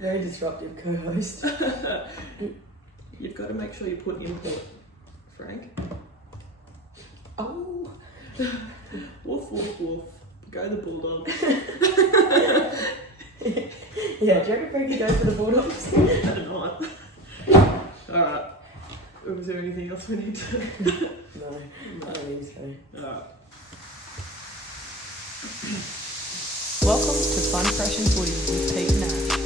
Very disruptive co-host. You've got to make sure you put input, Frank. Oh. Woof, woof, woof. Go the Bulldogs. Yeah, do you reckon Frankie goes for the Bulldogs? I don't know. Alright. Was there anything else we need to... No, I don't think so. Alright. Welcome to Fun Fresh Footy with Pete Nash.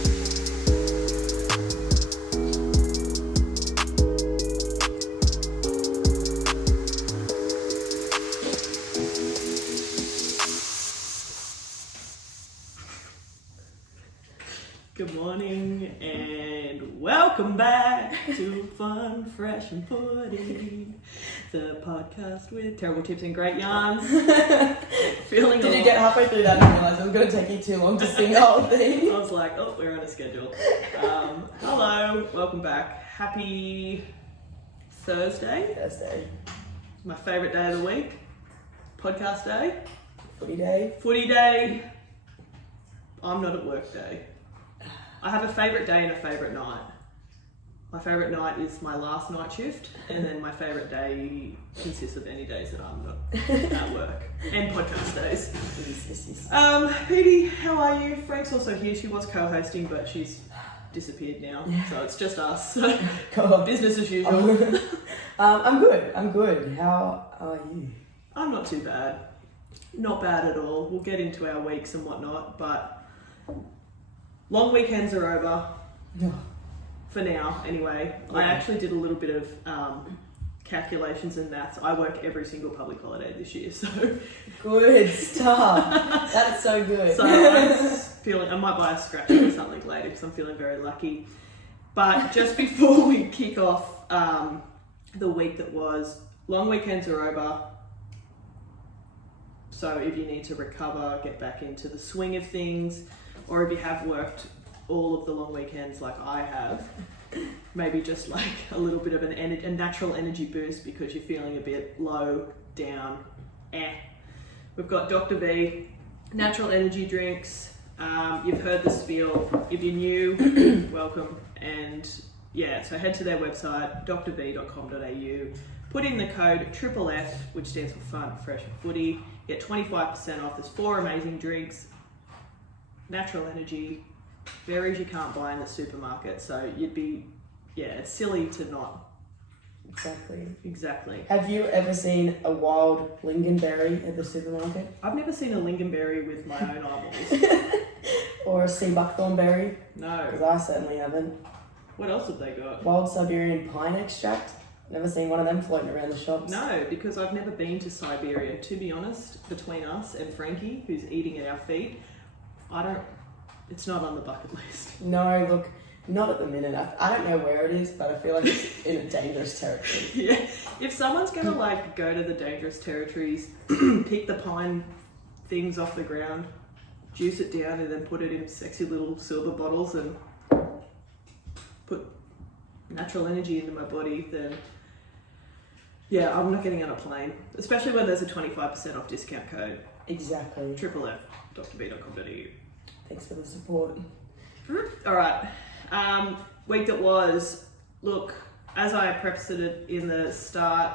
Good morning and welcome back to Fun Fresh and Footy, the podcast with terrible tips and great yarns. Feeling Did you get halfway through that and realise it was going to take you too long to sing the whole thing? I was like, oh, we're on a schedule. Hello, welcome back. Happy Thursday. Thursday. My favourite day of the week. Podcast day. Footy day. Footy day. I'm not at work day. I have a favourite day and a favourite night. My favourite night is my last night shift, and then my favourite day consists of any days that I'm not at work, and podcast days. Petey, how are you? Frank's also here. She was co-hosting, but she's disappeared now, so it's just us. So business as usual. I'm good. How are you? I'm not too bad. Not bad at all. We'll get into our weeks and whatnot, but long weekends are over. For now, anyway. Yeah. I actually did a little bit of calculations and maths. I work every single public holiday this year, so... Good stuff. That's so good. So I'm feeling... I might buy a scratch or something later because I'm feeling very lucky. But just before we kick off the week that was, long weekends are over. So if you need to recover, get back into the swing of things, or if you have worked all of the long weekends like I have, maybe just like a little bit of a natural energy boost because you're feeling a bit low, down, We've got Dr. V, natural energy drinks. You've heard the spiel. If you're new, welcome. And yeah, so head to their website, drv.com.au. Put in the code FFF, which stands for Fun Fresh Footy. Get 25% off. There's 4 amazing drinks. Natural energy, berries you can't buy in the supermarket, so you'd be, it's silly to not. Exactly. Have you ever seen a wild lingonberry at the supermarket? I've never seen a lingonberry with my own eyeballs. Or a sea buckthorn berry? No. Because I certainly haven't. What else have they got? Wild Siberian pine extract? Never seen one of them floating around the shops. No, because I've never been to Siberia. To be honest, between us and Frankie, who's eating at our feet, it's not on the bucket list. No, look, not at the minute. I don't know where it is, but I feel like it's in a dangerous territory. Yeah, if someone's going to go to the dangerous territories, pick the pine things off the ground, juice it down and then put it in sexy little silver bottles and put natural energy into my body, then yeah, I'm not getting on a plane. Especially when there's a 25% off discount code. Exactly. FFF, drb.com.au. Thanks for the support. Alright, week that was, look, as I prefaced it in the start,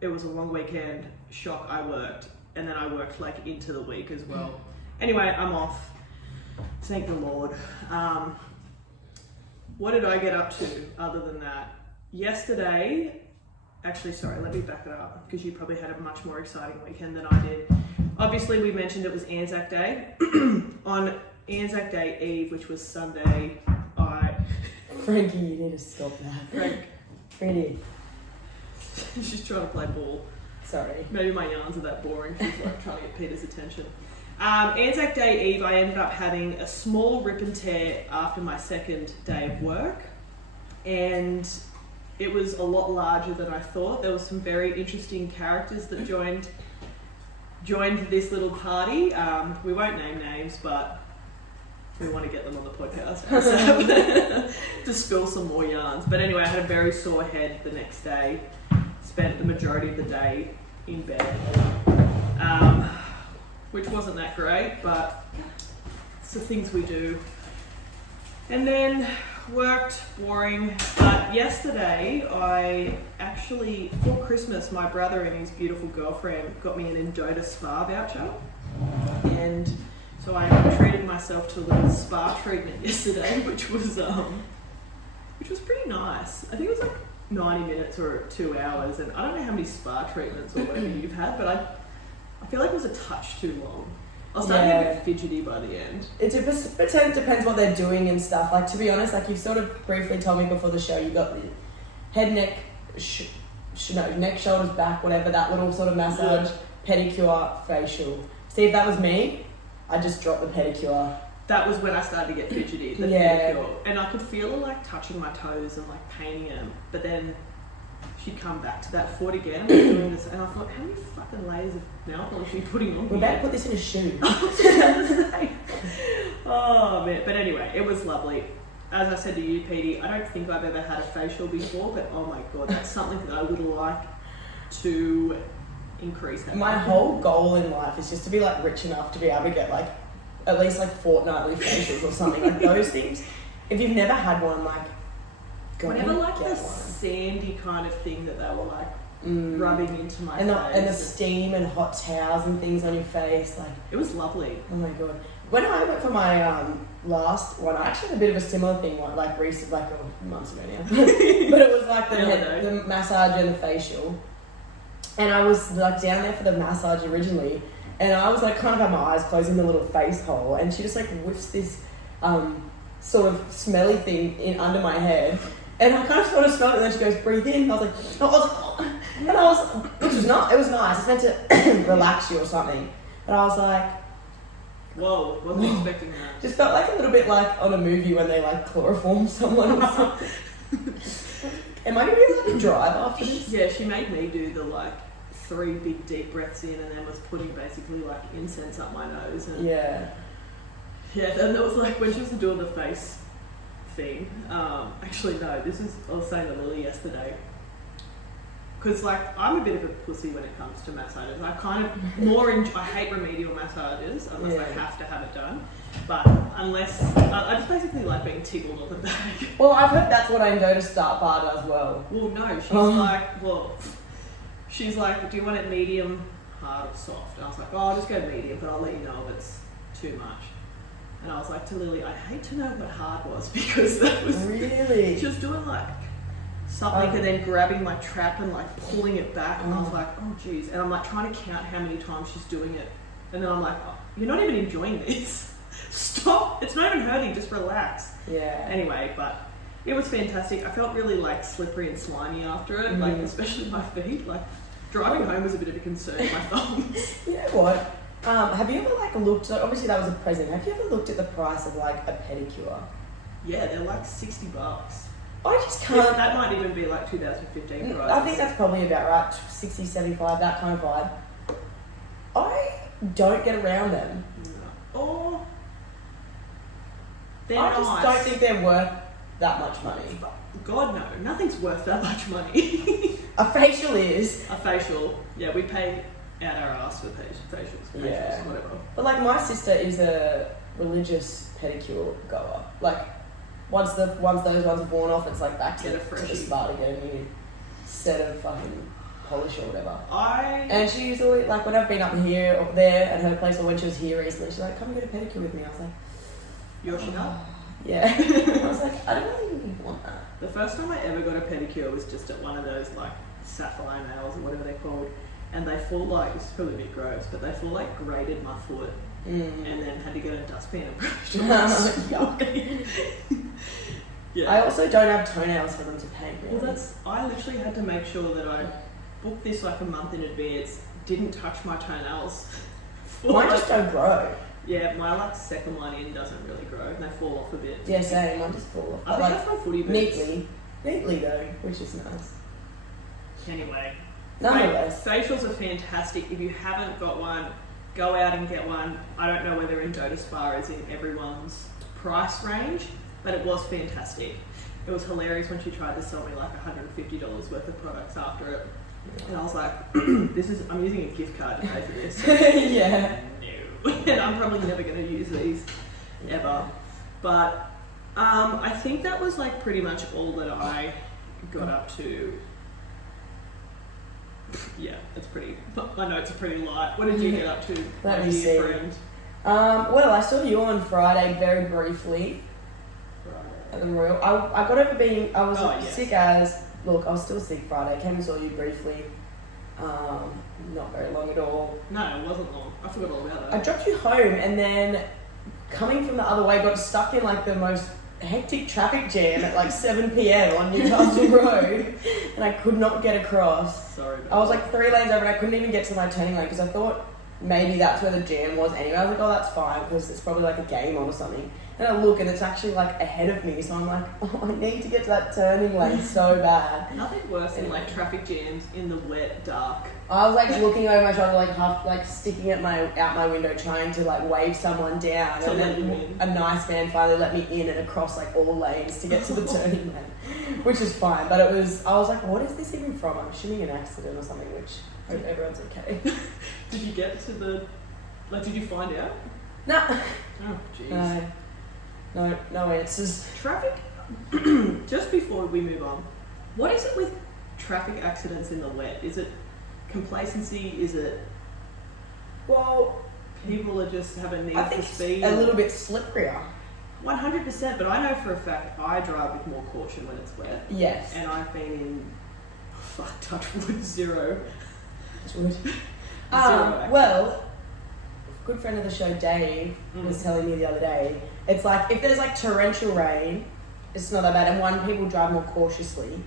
it was a long weekend, shock, I worked, and then I worked into the week as well. Anyway, I'm off, thank the Lord. What did I get up to other than that? Yesterday, actually, sorry, let me back it up, because you probably had a much more exciting weekend than I did. Obviously, we mentioned it was Anzac Day. On Anzac Day Eve, which was Sunday, Frankie, you need to stop that. Frankie. She's trying to play ball. Sorry. Maybe my yarns are that boring. She's trying to get Peter's attention. Anzac Day Eve, I ended up having a small rip and tear after my second day of work. And it was a lot larger than I thought. There were some very interesting characters that joined this little party. We won't name names, but we want to get them on the podcast to spill some more yarns. But anyway, I had a very sore head the next day. Spent the majority of the day in bed, which wasn't that great, but the things we do. And then worked, boring. But yesterday, I actually, for Christmas, my brother and his beautiful girlfriend got me an Endota spa voucher. And so I treated myself to a little spa treatment yesterday, which was pretty nice. I think it was like 90 minutes or 2 hours, and I don't know how many spa treatments or whatever you've had, but I feel like it was a touch too long. I was starting to get a bit fidgety by the end. It depends what they're doing and stuff. Like, to be honest, like you've sort of briefly told me before the show, you got the head, neck, neck, shoulders, back, whatever, that little sort of massage, pedicure, facial. See, if that was me, I'd just drop the pedicure. That was when I started to get fidgety, the pedicure. And I could feel her like touching my toes and like painting them. But then she'd come back to that foot again and we were doing this. And I thought, how many fucking layers of nail polish are you putting on? We're about to put this in a shoe. Oh man. But anyway, it was lovely. As I said to you, Petey, I don't think I've ever had a facial before, but oh my god, that's something that I would like to increase. My whole goal in life is just to be like rich enough to be able to get like at least like fortnightly facials or something, like those things. If you've never had one, like go whenever and like get the one. sandy kind of thing that they were like rubbing into my and face. And the steam and hot towels and things on your face, like it was lovely. oh my god. When I went for my last one, I actually had a bit of a similar thing, like recent, like months ago now. But it was like the massage and the facial. And I was like down there for the massage originally, and I was like kind of had my eyes closed in the little face hole, and she just like whiffs this sort of smelly thing in under my head, and I kind of sort of smelled it, and then she goes, breathe in. And I was like, oh, and I was, which was not, it was nice. It's meant to relax you or something, but I was like, whoa, wasn't expecting that. just felt like a little bit like on a movie when they like chloroform someone or something. Am I gonna be able to drive after this? Yeah, she made me do the like 3 big deep breaths in, and then was putting basically like incense up my nose. And Yeah. and it was like when she was doing the face thing. Actually, no, I was saying to Lily yesterday. Because like I'm a bit of a pussy when it comes to massages. I kind of I hate remedial massages unless I have to have it done. But unless I just basically like being tickled on the back. Well, I've heard that's what Endota Start Bar does well. Well, no, she's like, do you want it medium, hard, or soft? And I was like, oh, I'll just go medium, but I'll let you know if it's too much. And I was like to Lily, I hate to know what hard was because that was really. She was doing like something and then grabbing my trap and like pulling it back, and I was like, oh geez. And I'm like trying to count how many times she's doing it, and then I'm like, oh, you're not even enjoying this. Stop! It's not even hurting. Just relax. Yeah. Anyway, but it was fantastic. I felt really like slippery and slimy after it, like especially my feet. Like driving home was a bit of a concern. My thumbs. You know what? Have you ever like looked? So obviously that was a present. Have you ever looked at the price of like a pedicure? Yeah, they're like $60. I just can't. That might even be like 2015 price. I think that's probably about right. 60, 75, that kind of vibe. I don't get around them. No. Or they're I just nice. don't think they're worth that much money. God no, nothing's worth that much money. A facial is. A facial, yeah, we pay out our ass for facials, whatever. But like my sister is a religious pedicure goer. Like once those ones are worn off, it's like back to the spa to get a new set of fucking polish or whatever. And she usually, like when I've been up here or there at her place, or when she was here recently, she's like, come and get a pedicure with me. I was like, Yoshida? Yeah. I was like, I don't really want that. The first time I ever got a pedicure was just at one of those like sapphire nails or whatever they're called, and they full like, this is probably a bit gross, but they full like grated my foot and then had to get a dustpan and brush it off. Yeah. I also don't have toenails for them to paint. Really. Well, I literally had to make sure that I booked this like a month in advance, didn't touch my toenails. Mine just don't grow. Yeah, my like second one in doesn't really grow, and they fall off a bit. Yeah, same. Mine just fall off. I think that's my footy boots. Neatly though, which is nice. Anyway, nonetheless, facials are fantastic. If you haven't got one, go out and get one. I don't know whether Endota Spa is in everyone's price range, but it was fantastic. It was hilarious when she tried to sell me like $150 worth of products after it, and I was like, I'm using a gift card to pay for this. Yeah. And I'm probably never going to use these. ever. But I think that was like pretty much all that I got up to. Yeah, it's pretty. My notes are pretty light. What did you get up to? Let me see. Well, I saw you on Friday very briefly at the Royal. I got over being. I was sick as. Look, I was still sick Friday. Came and saw you briefly. Not very long at all. No, it wasn't long. I forgot all about that. I dropped you home and then coming from the other way got stuck in like the most hectic traffic jam at like 7 p.m. on Newcastle Road and I could not get across. Sorry. I was like 3 lanes over and I couldn't even get to my turning lane because I thought maybe that's where the jam was anyway. I was like, oh, that's fine because it's probably like a game on or something. And I look and it's actually like ahead of me, so I'm like, oh, I need to get to that turning lane so bad. Nothing worse than like traffic jams in the wet, dark. I was like looking over my shoulder, like half, like sticking at out my window, trying to like wave someone down, and then a nice man finally let me in and across like all lanes to get to the turning lane, which is fine. But I was like, what is this even from? I'm assuming an accident or something, which I hope everyone's okay. Did you get to the? Like, did you find out? No. Oh, jeez. No answers. Traffic. Just before we move on, what is it with traffic accidents in the wet? Is it complacency? Is it? Well, people are just have a need I for think speed. A little bit slipperier. 100%, but I know for a fact I drive with more caution when it's wet. Yes. And I've been in, touch wood, zero. Zero. Well, a good friend of the show, Dave, was telling me the other day, it's like if there's like torrential rain, it's not that bad, and people drive more cautiously.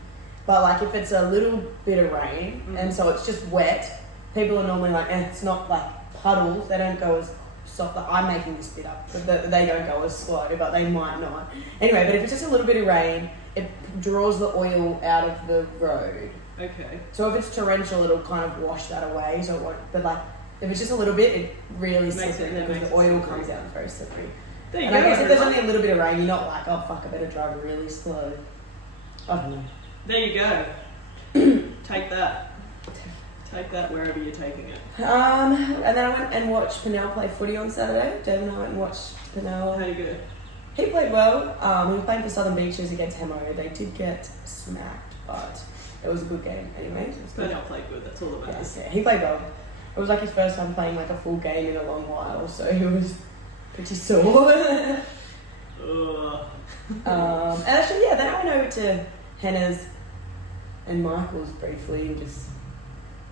But like if it's a little bit of rain and so it's just wet, people are normally like, it's not like puddles. They don't go as soft. I'm making this bit up, but they don't go as slow, but they might not. Anyway, but if it's just a little bit of rain, it draws the oil out of the road. Okay. So if it's torrential, it'll kind of wash that away. So it won't. But like if it's just a little bit, it really slippery because the oil comes out very slippery. There you and go. I guess if there's only a little bit of rain, you're not like, oh fuck, I better drive really slow. I don't know. There you go. Take that. Take that wherever you're taking it. And then I went and watched Pernell play footy on Saturday. Dave and I went and watched Pernell. How'd he go? He played well. He was playing for Southern Beaches against Hemo. They did get smacked, but it was a good game anyway. Pernell played good, that's all that matters. Yeah, he played well. It was like his first time playing like a full game in a long while, so he was pretty sore. And actually, yeah, then I went over to Hannah's and Michael's briefly and just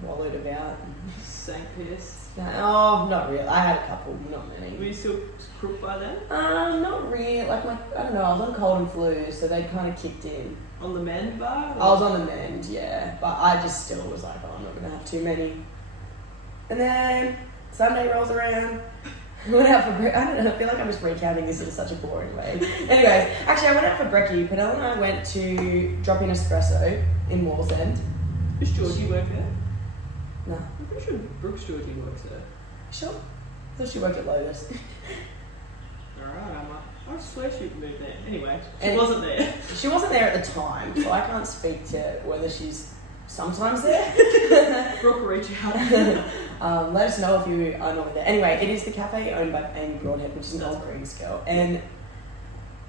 wallowed about. St. Piss? Oh, not really. I had a couple, not many. Were you still crook by then? Not really. Like I don't know, I was on cold and flu, so they kind of kicked in. On the mend bar? Or? I was on the mend, yeah. But I just still was like, oh, I'm not going to have too many. And then Sunday rolls around. I went out for I don't know, I feel like I'm just recounting this in such a boring way. Anyways, actually I went out for brekkie. Pernell and I went to drop in espresso in Wallsend. Does Georgie work there? No. I'm pretty sure Brooks Georgie works there. Sure? I thought she worked at Lotus. Alright, I swear she moved there. Anyway, she wasn't there. She wasn't there at the time, so I can't speak to whether she's sometimes there. Brooke, reach out. Let us know if you are not there. Anyway, it is the cafe owned by Amy Broadhead, which is an old Greens girl, and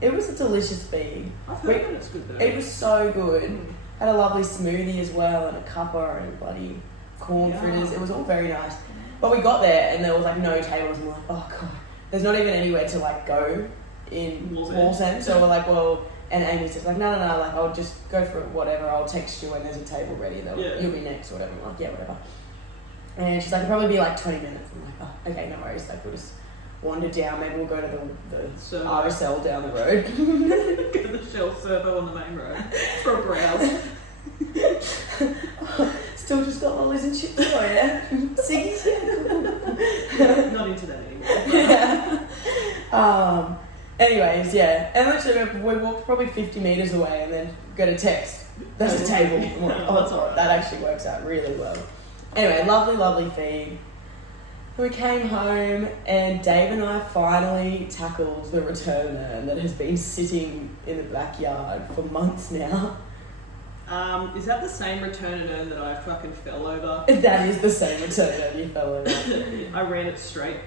it was a delicious feed. I've heard that it's good though. It was so good. Had a lovely smoothie as well, and a cuppa and bloody corn fritters. It was all very nice. But we got there and there was like no tables, and we're like, oh god, there's not even anywhere to like go in Wallsend. So we're like, well. And Amy's just like, no, like, I'll just go for it, whatever, I'll text you when there's a table ready, you'll be next, or whatever. I'm like, yeah, whatever. And she's like, it'll probably be like 20 minutes. I'm like, oh, okay, no worries. Like, we'll just wander down, maybe we'll go to the RSL down the road. Go to the Shell Servo on the main road for a browse. Still just got lollies and chips for you. Siggy's, yeah. Not into that anymore. Yeah. Anyways, yeah. And actually, we walked probably 50 metres away and then got a text. There's a table. I'm like, oh, that's alright. That actually works out really well. Anyway, lovely feed. We came home and Dave and I finally tackled the return urn that has been sitting in the backyard for months now. Is that the same return urn that I fucking fell over? That is the same return urn you fell over. I ran it straight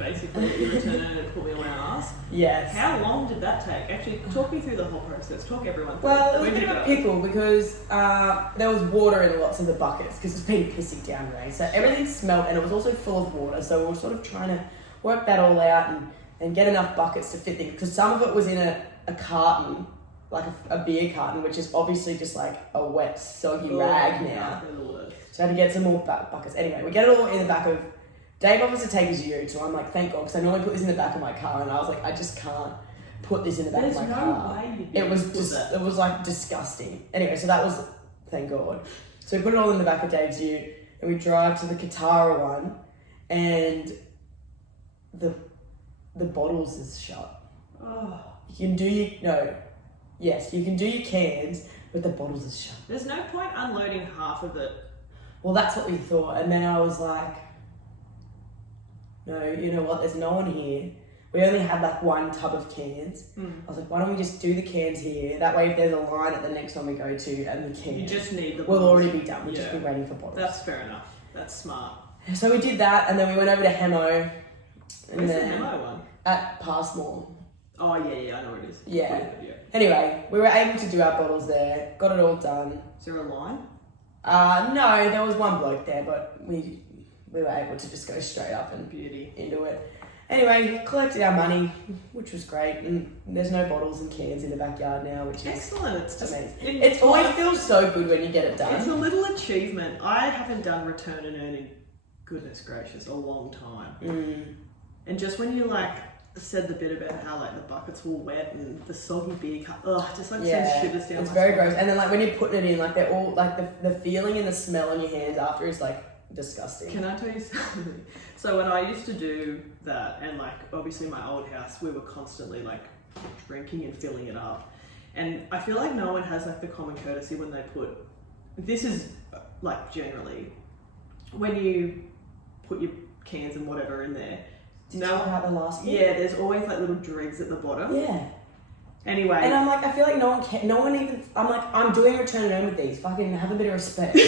basically you return it and put me on my ass. Yes. How long did that take? Actually, talk me through the whole process. Talk everyone through. Well, it was Where a did bit you of a go? pickle because there was water in lots of the buckets because it's been pissing down rain. So everything smelled and it was also full of water. So we were sort of trying to work that all out and get enough buckets to fit things. Because some of it was in a carton, like a beer carton, which is obviously just like a wet, soggy rag now. They're the worst. So I had to get some more buckets. Anyway, we get it all in the back of... Dave offers to take his ute, so I'm like, thank God, because I normally put this in the back of my car, and I was like, I just can't put this in the back of my car. Way you It was just, it was like disgusting. Anyway, so that was, thank God. So we put it all in the back of Dave's ute, and we drive to the Katara one, and the bottles is shut. Oh. You can do you can do your cans, but the bottles is shut. There's no point unloading half of it. Well, that's what we thought, and then I was like, no, you know what, there's no one here. We only had like one tub of cans. I was like, why don't we just do the cans here? That way if there's a line at the next one we go to and the cans, You just need the we'll bottles. already be done. We'll just be waiting for bottles. That's fair enough. That's smart. So we did that and then we went over to Hemo. And Where's the then Hemo one? at Passmore. Oh, yeah, I know where it is. Yeah. Anyway, we were able to do our bottles there. Got it all done. Is there a line? No, there was one bloke there, but we were able to just go straight up and Beauty. into it. Anyway, collected our money, which was great, and there's no bottles and cans in the backyard now, which is Excellent. It's just amazing. It always feels so good when you get it done. It's a little achievement. I haven't done return and earn in, goodness gracious, a long time. And just when you like said the bit about how like the buckets were wet and the soggy beer cup, just like sends shivers down. It's very gross. And then like when you're putting it in, like they're all like the feeling and the smell on your hands after is like disgusting. Can I tell you something? So when I used to do that, and like obviously my old house, we were constantly like drinking and filling it up. And I feel like no one has like the common courtesy when they put, this is like generally, when you put your cans and whatever in there. Did you talk about the last one? Yeah, there's always like little dregs at the bottom. Yeah. Anyway. And I'm like, I feel like no one even, I'm like, I'm doing return and earn with these. Fucking have a bit of respect.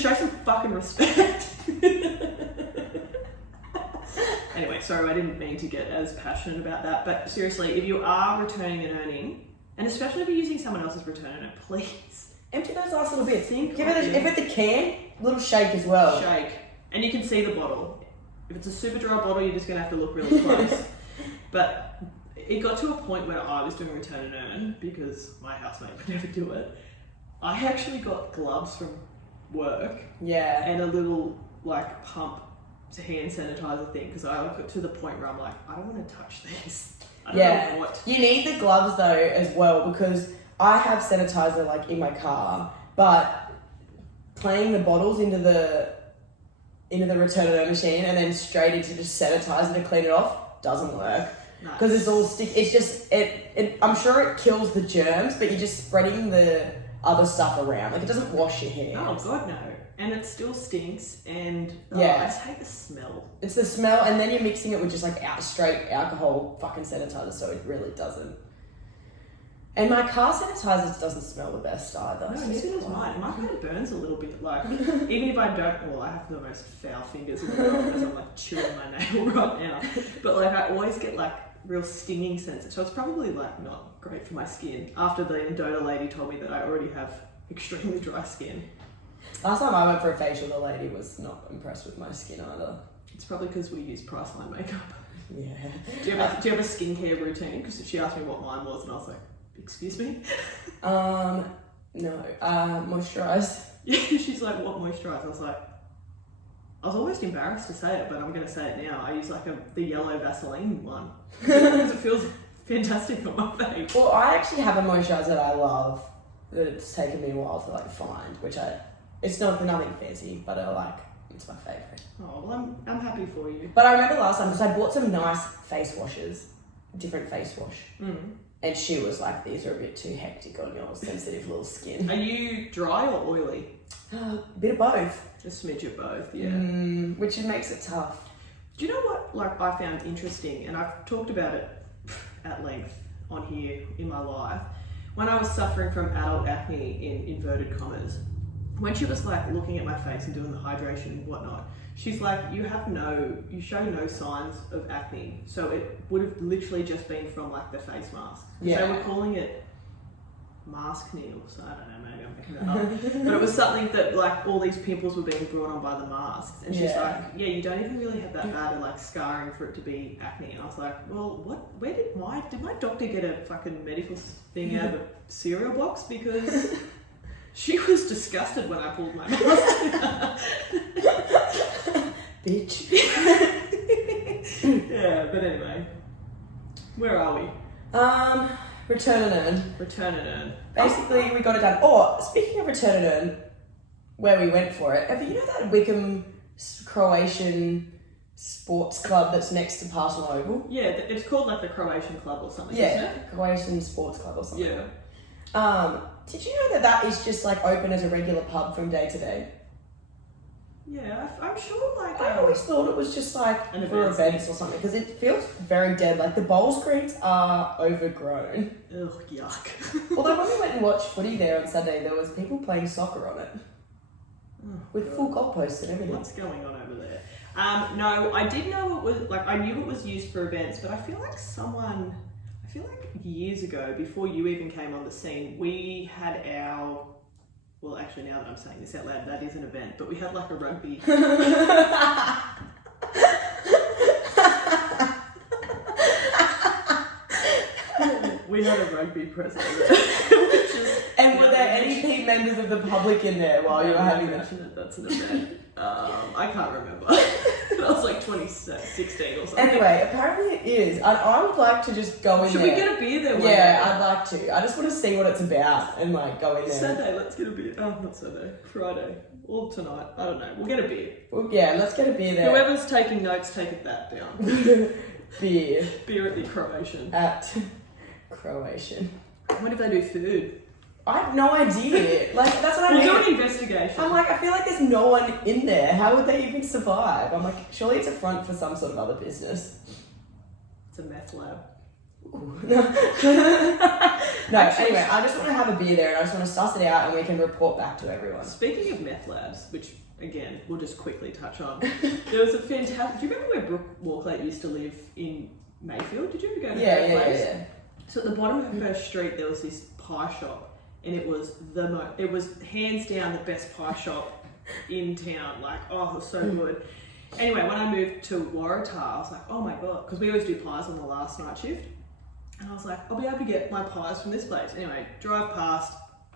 Show some fucking respect. Anyway, sorry, I didn't mean to get as passionate about that. But seriously, if you are returning and earning, and especially if you're using someone else's return and earn, please empty those last little bits. Think Give it if it's the can, little shake as well. Shake. And you can see the bottle. If it's a super dry bottle, you're just going to have to look really close. But it got to a point where I was doing return and earn because my housemate would never do it. I actually got gloves from work. Yeah. And a little like pump to hand sanitizer thing because I got to the point where I'm like, I don't want to touch this. I don't know what. You need the gloves though as well because I have sanitizer like in my car, but playing the bottles into the return and earn machine and then straight into just sanitizer to clean it off doesn't work because it's all stick. It's just I'm sure it kills the germs, but you're just spreading the other stuff around. Like it doesn't wash your hands. Oh god, no. And it still stinks, and I just hate the smell. It's the smell, and then you're mixing it with just like straight alcohol fucking sanitizer, so it really doesn't. And my car sanitizer doesn't smell the best either. No, neither does mine. Mine kind of burns a little bit. Like, even if I don't, well, I have the most foul fingers in the world because I'm like chewing my nail right now. But like, I always get like real stinging sensation. So it's probably like not great for my skin. After the Endota lady told me that I already have extremely dry skin. Last time I went for a facial, the lady was not impressed with my skin either. It's probably because we use Priceline makeup. Yeah. Do you have a skincare routine? Because she asked me what mine was, and I was like, excuse me? No. Moisturise. Yeah, she's like, what moisturiser? I was almost embarrassed to say it, but I'm going to say it now. I use like the yellow Vaseline one because it feels fantastic on my face. Well, I actually have a moisturiser that I love that it's taken me a while to like find, it's not nothing fancy, but it's my favourite. Oh, well, I'm happy for you. But I remember last time because I bought some nice face washes, different face wash. And she was like, these are a bit too hectic on your sensitive little skin. Are you dry or oily? A bit of both. A smidge of both, yeah. Which makes it tough. Do you know what like I found interesting, and I've talked about it at length on here in my life, when I was suffering from adult acne in inverted commas, when she was like looking at my face and doing the hydration and whatnot, she's like, you show no signs of acne. So it would have literally just been from like the face mask. Yeah. So we're calling it mask needles. I don't know, maybe I'm making that up. But it was something that like all these pimples were being brought on by the masks. And she's like, yeah, you don't even really have that bad of like scarring for it to be acne. And I was like, well, did my doctor get a fucking medical thing out of a cereal box? Because she was disgusted when I pulled my mask. Bitch. Yeah, but anyway. Where are we? Return and earn. Return and earn. Basically, we got it done. Oh, speaking of return and earn, where we went for it, you know that Wickham Croatian sports club that's next to Parsonal Oval? Yeah, it's called like the Croatian Club or something, Yeah, isn't it? Croatian Sports Club or something. Yeah. Did you know that is just like open as a regular pub from day to day? Yeah, I'm sure like... I always thought it was just like for events or something, because it feels very dead. Like the bowl screens are overgrown. Ugh, yuck. Although when we went and watched footy there on Saturday, there was people playing soccer on it. With full goalposts and everything. What's going on over there? No, I did know it was, like, I knew it was used for events, but I feel like years ago, before you even came on the scene, we had our... Well, actually, now that I'm saying this out loud, that is an event, but we had like a rugby. We had a rugby president. And were there any team members of the public in there while you were having that? That's an event. I can't remember. That was like 2016 or something. Anyway, apparently it is. I would like to just go in there. Should we get a beer there? Yeah, I'd like to. I just want to see what it's about and like go in there. Saturday, let's get a beer. Oh, not Saturday. Friday. Or tonight. I don't know. We'll get a beer. Well, yeah, let's get a beer there. Whoever's taking notes, take that down. Beer. Beer at the Croatian. At Croatian. What if they do food? I have no idea. Like, that's what I mean. We'll do an investigation. I'm like, I feel like there's no one in there. How would they even survive? I'm like, surely it's a front for some sort of other business. It's a meth lab. No, anyway, I just want to have a beer there and I just want to suss it out and we can report back to everyone. Speaking of meth labs, which, again, we'll just quickly touch on, there was a fantastic... Do you remember where Brooke Walklate used to live in Mayfield? Did you ever go to her place? Yeah. So at the bottom of her street, there was this pie shop. And it was it was hands down the best pie shop in town. Like, oh, it was so good. Anyway, when I moved to Waratah, I was like, oh my God, because we always do pies on the last night shift. And I was like, I'll be able to get my pies from this place. Anyway, drive past,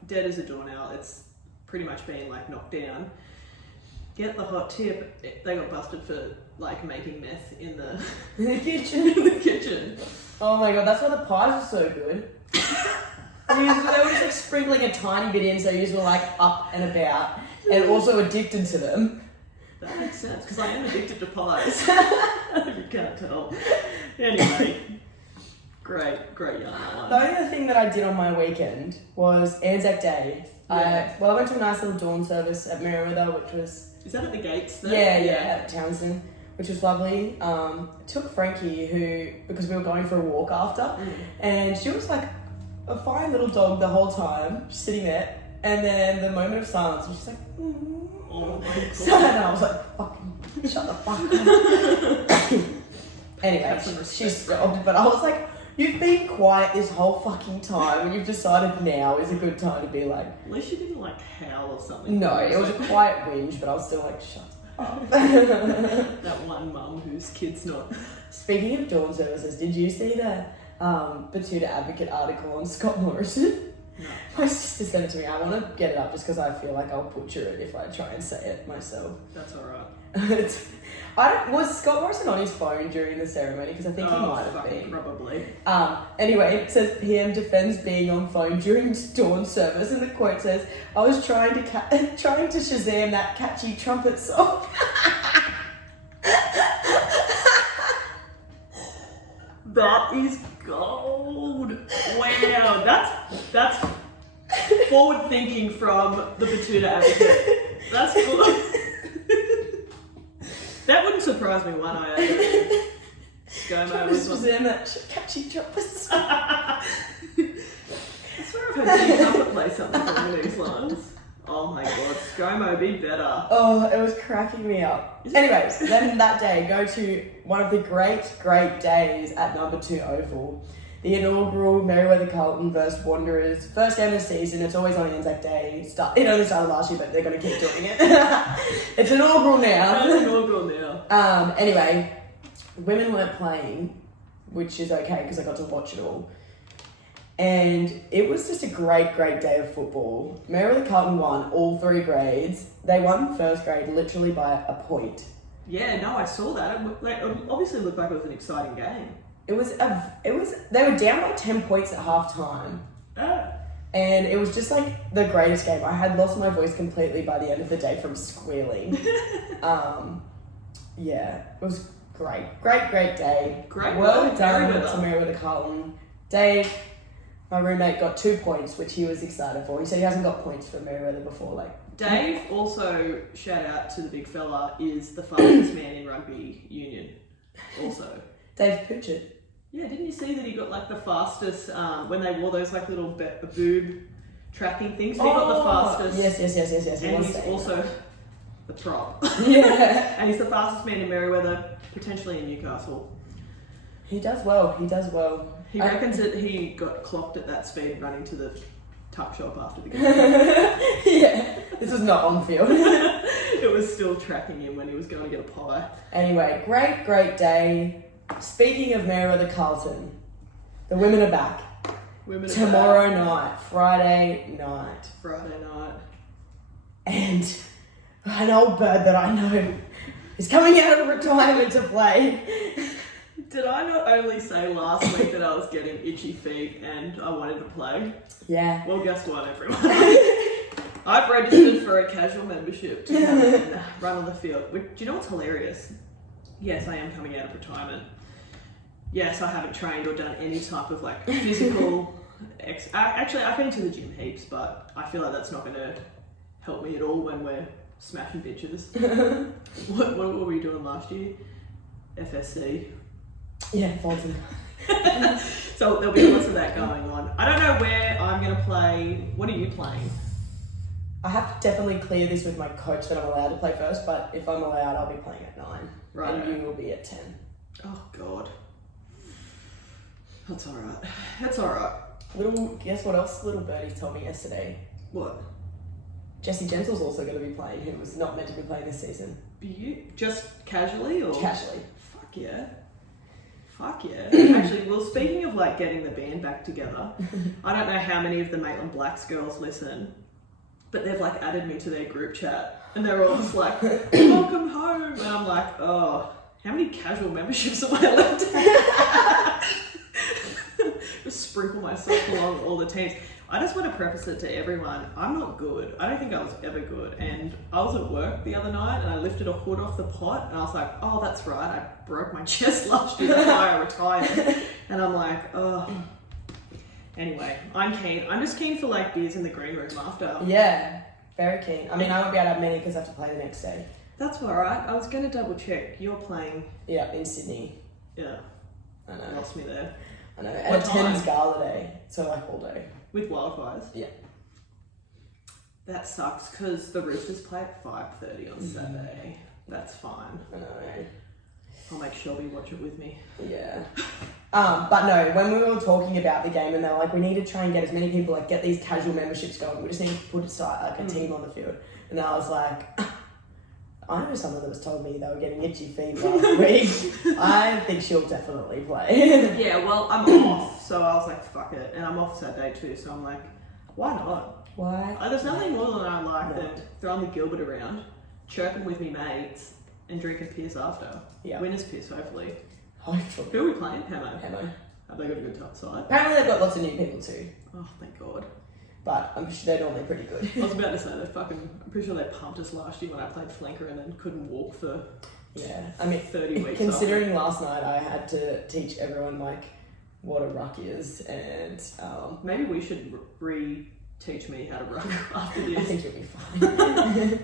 dead as a doornail. It's pretty much been like knocked down. Get the hot tip, they got busted for like making meth in the kitchen. Oh my God, that's why the pies are so good. They were just like sprinkling a tiny bit in, so you were like up and about, and also addicted to them. That makes sense, because I am addicted to pies. You can't tell. Anyway, great yarn that one. The only other thing that I did on my weekend was Anzac Day. Yeah. I went to a nice little dawn service at Merriweather, which was... Is that at the gates there? Yeah, at Townsend, which was lovely. I took Frankie, because we were going for a walk after, and she was like a fine little dog the whole time, just sitting there, and then the moment of silence, and she's like, oh my God. So, and I was like, fucking, shut the fuck up. Anyway, she stopped, but I was like, you've been quiet this whole fucking time, and you've decided now is a good time to be like... At least you didn't like howl or something. No, it was a quiet whinge, but I was still like, shut up. That one mum whose kid's not... Speaking of dawn services, did you see the Batuta Advocate article on Scott Morrison? No. My sister sent it to me. I want to get it up just because I feel like I'll butcher it if I try and say it myself. That's alright. Was Scott Morrison on his phone during the ceremony? Because I think he might have been. Probably. Anyway, it says PM defends being on phone during dawn service, and the quote says, "I was trying to Shazam that catchy trumpet song." That is gold. Wow, that's forward thinking from the Batuta Advocate. That's good. That wouldn't surprise me one iota. ScoMo was one. That catchy trumpet song. I swear I've heard Big Trumpet play something along these lines. Oh my god, ScoMo, be better. Oh, it was cracking me up. Anyways, then that day, go to one of the great days at number 2 Oval. The inaugural Merewether Carlton versus Wanderers. First game of the season. It's always on Anzac Day. It only started last year, but they're going to keep doing it. It's inaugural now. It's inaugural now. Anyway, women weren't playing, which is okay because I got to watch it all. And it was just a great day of football. Merewether Carlton won all 3 grades. They won first grade literally by a point. Yeah, no, I saw that. It obviously looked like it was an exciting game. They were down by 10 points at half time. And it was just like the greatest game. I had lost my voice completely by the end of the day from squealing. Yeah, it was great day. Great. Well done to Merewether Carlton. Dave, my roommate, got 2 points, which he was excited for. He said he hasn't got points for Merewether before. Dave, also, shout out to the big fella, is the fastest man in rugby union. Also. Dave Poochett. Yeah, didn't you see that he got like the fastest, when they wore those like little boob tracking things? So he got the fastest. Yes. And he's also the prop. Yeah. And he's the fastest man in Merewether, potentially in Newcastle. He does well. He reckons that he got clocked at that speed running to the tuck shop after the game. Yeah, this was not on field. It was still tracking him when he was going to get a pie. Anyway, great day. Speaking of Merewether Carlton, the women are back. Tomorrow night, Friday night. And an old bird that I know is coming out of retirement to play. Did I not only say last week that I was getting itchy feet and I wanted to play? Yeah. Well, guess what, everyone? I've registered for a casual membership to come and run on the field. Do you know what's hilarious? Yes, I am coming out of retirement. Yes, I haven't trained or done any type of like physical... Actually, I've been to the gym heaps, but I feel like that's not going to help me at all when we're smashing bitches. What were we doing last year? FSC. Yeah, Fulton. So there'll be lots of that going on. I don't know where I'm going to play. What are you playing? I have to definitely clear this with my coach that I'm allowed to play first, but if I'm allowed, I'll be playing at 9. Right. And you will be at 10. Oh, God. That's alright. Guess what else little birdie told me yesterday? What? Jesse Gentle's also going to be playing, who was not meant to be playing this season. Just casually or? Casually. Fuck yeah. Actually, well, speaking of like getting the band back together, I don't know how many of the Maitland Blacks girls listen, but they've like added me to their group chat and they're all just like, welcome home. And I'm like, oh, how many casual memberships am I allowed to have? Just sprinkle myself along all the teams. I just want to preface it to everyone. I'm not good. I don't think I was ever good. And I was at work the other night and I lifted a hood off the pot and I was like, oh, that's right. I broke my chest last year. That's why I retired. And I'm like, oh. Anyway, I'm keen. I'm just keen for like beers in the green room after. Yeah, very keen. I mean, I won't be able to have many because I have to play the next day. That's all right. I was going to double check. You're playing. Yeah, in Sydney. Yeah. I know. You lost me there. I know. And at 10's gala day. So like all day. With wildfires? Yeah. That sucks because the Roosters play at 5:30 on Saturday. That's fine. I know. I'll make Shelby watch it with me. Yeah. But no, when we were talking about the game and they were like, we need to try and get as many people, like get these casual memberships going. We just need to put aside like a team on the field. And I was like, I know someone that was told me they were getting itchy feet last week. I think she'll definitely play. Yeah, well, I'm off, so I was like, fuck it. And I'm off Saturday too, so I'm like, why not? Why? There's nothing more than I like than throwing the Gilbert around, chirping with me mates, and drinking piss after. Yeah. Winner's piss, hopefully. Hopefully. Who are we playing? Hamo. Have they got a good top side? Apparently they've got lots of new people too. Oh, thank God. But I'm sure they're normally pretty good. I was about to say, I'm pretty sure they pumped us last year when I played flanker and then couldn't walk for 30 weeks. Considering last night I had to teach everyone like what a ruck is and... maybe we should re-teach me how to ruck after this. I think you'll be fine.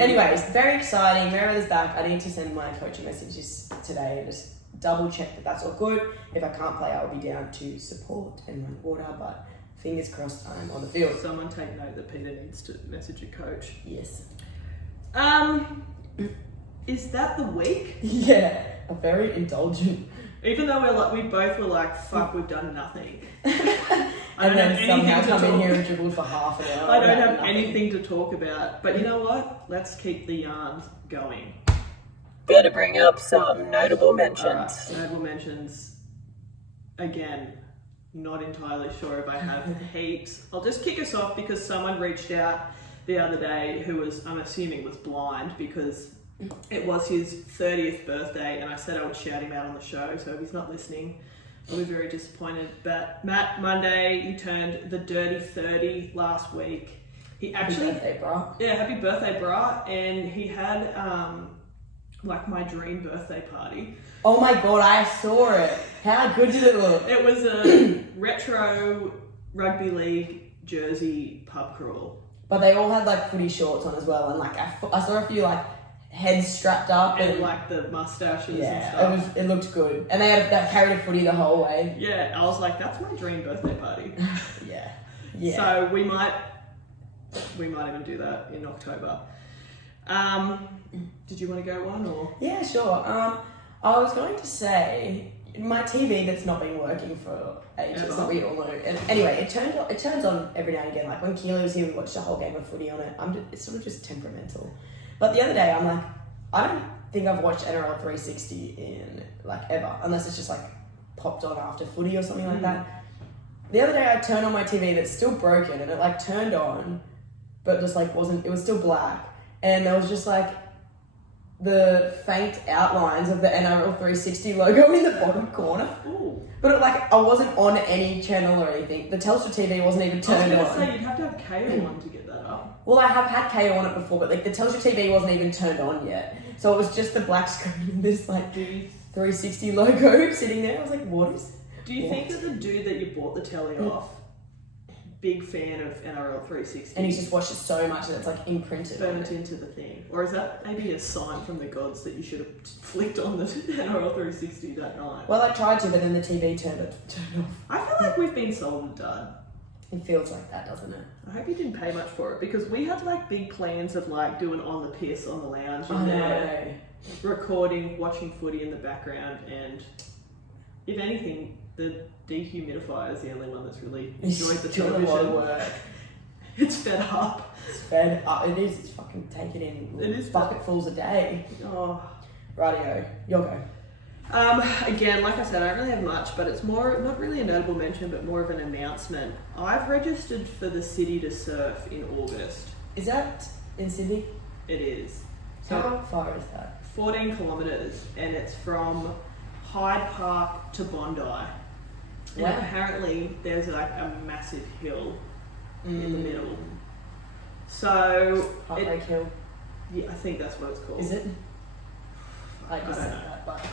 Anyways, very exciting. Merewether's back. I need to send my coaching messages today and just double check that that's all good. If I can't play, I'll be down to support and run water, but fingers crossed I'm on the field. Someone take note that Peter needs to message your coach. Yes. Is that the week? Yeah, a very indulgent. Even though we both were like, fuck, we've done nothing. And then somehow come in here and dribble for half an hour. I don't have anything to talk about. But you know what? Let's keep the yarns going. Gotta bring up some notable mentions. Notable mentions. Again, not entirely sure if I have heaps. I'll just kick us off because someone reached out the other day who was, I'm assuming, was blind because it was his 30th birthday and I said I would shout him out on the show, so if he's not listening, I'll be very disappointed. But Matt, Monday, he turned the dirty 30 last week. He actually... Happy birthday, brah. Yeah, happy birthday, brah. And he had, like, my dream birthday party. Oh my god, I saw it. How good did it look? It was a retro rugby league jersey pub crawl. But they all had like footy shorts on as well, and like I saw a few like heads strapped up and like the mustaches and yeah, stuff. it looked good, and they had that carried a footy the whole way. Yeah, I was like, that's my dream birthday party. yeah. So we might even do that in October. Did you want to go one or? Yeah, sure. I was going to say my TV that's not been working for ages. That we all know. And anyway, it turns on every now and again. Like when Keely was here, we watched a whole game of footy on it. It's sort of just temperamental. But the other day, I'm like, I don't think I've watched NRL 360 in like ever, unless it's just like popped on after footy or something like that. The other day, I turned on my TV that's still broken, and it like turned on, but just like wasn't. It was still black, and there was just like the faint outlines of the NRL 360 logo in the bottom corner. Ooh. But I wasn't on any channel or anything. The Telstra TV wasn't even turned on. I was going to say, you'd have to have KO on to get that up. Well, I have had KO on it before, but like the Telstra TV wasn't even turned on yet. So it was just the black screen and this like 360 logo sitting there. I was like, what is... Do you think that the dude that you bought the telly off, big fan of NRL 360. And he's just watched it so much that it's like imprinted. Burnt into the thing. Or is that maybe a sign from the gods that you should have flicked on the NRL 360 that night? Well, I tried to, but then the TV turned off. I feel like we've been sold and done. It feels like that, doesn't it? I hope you didn't pay much for it because we had like big plans of like doing on the piss on the lounge in there, recording, watching footy in the background, and if anything, the dehumidifier is the only one that's really enjoyed the television. A lot of work. It's fed up. It's fed up. It is. It's fucking take it in. It is bucketfuls a day. Oh. Rightio. You'll go. Again, like I said, I don't really have much, but it's more, not really a notable mention, but more of an announcement. I've registered for the City to Surf in August. Is that in Sydney? It is. So how far is that? 14 kilometres, and it's from Hyde Park to Bondi. And apparently there's like a massive hill in the middle. So... Heartbreak Hill? Yeah, I think that's what it's called. Is it? I don't know.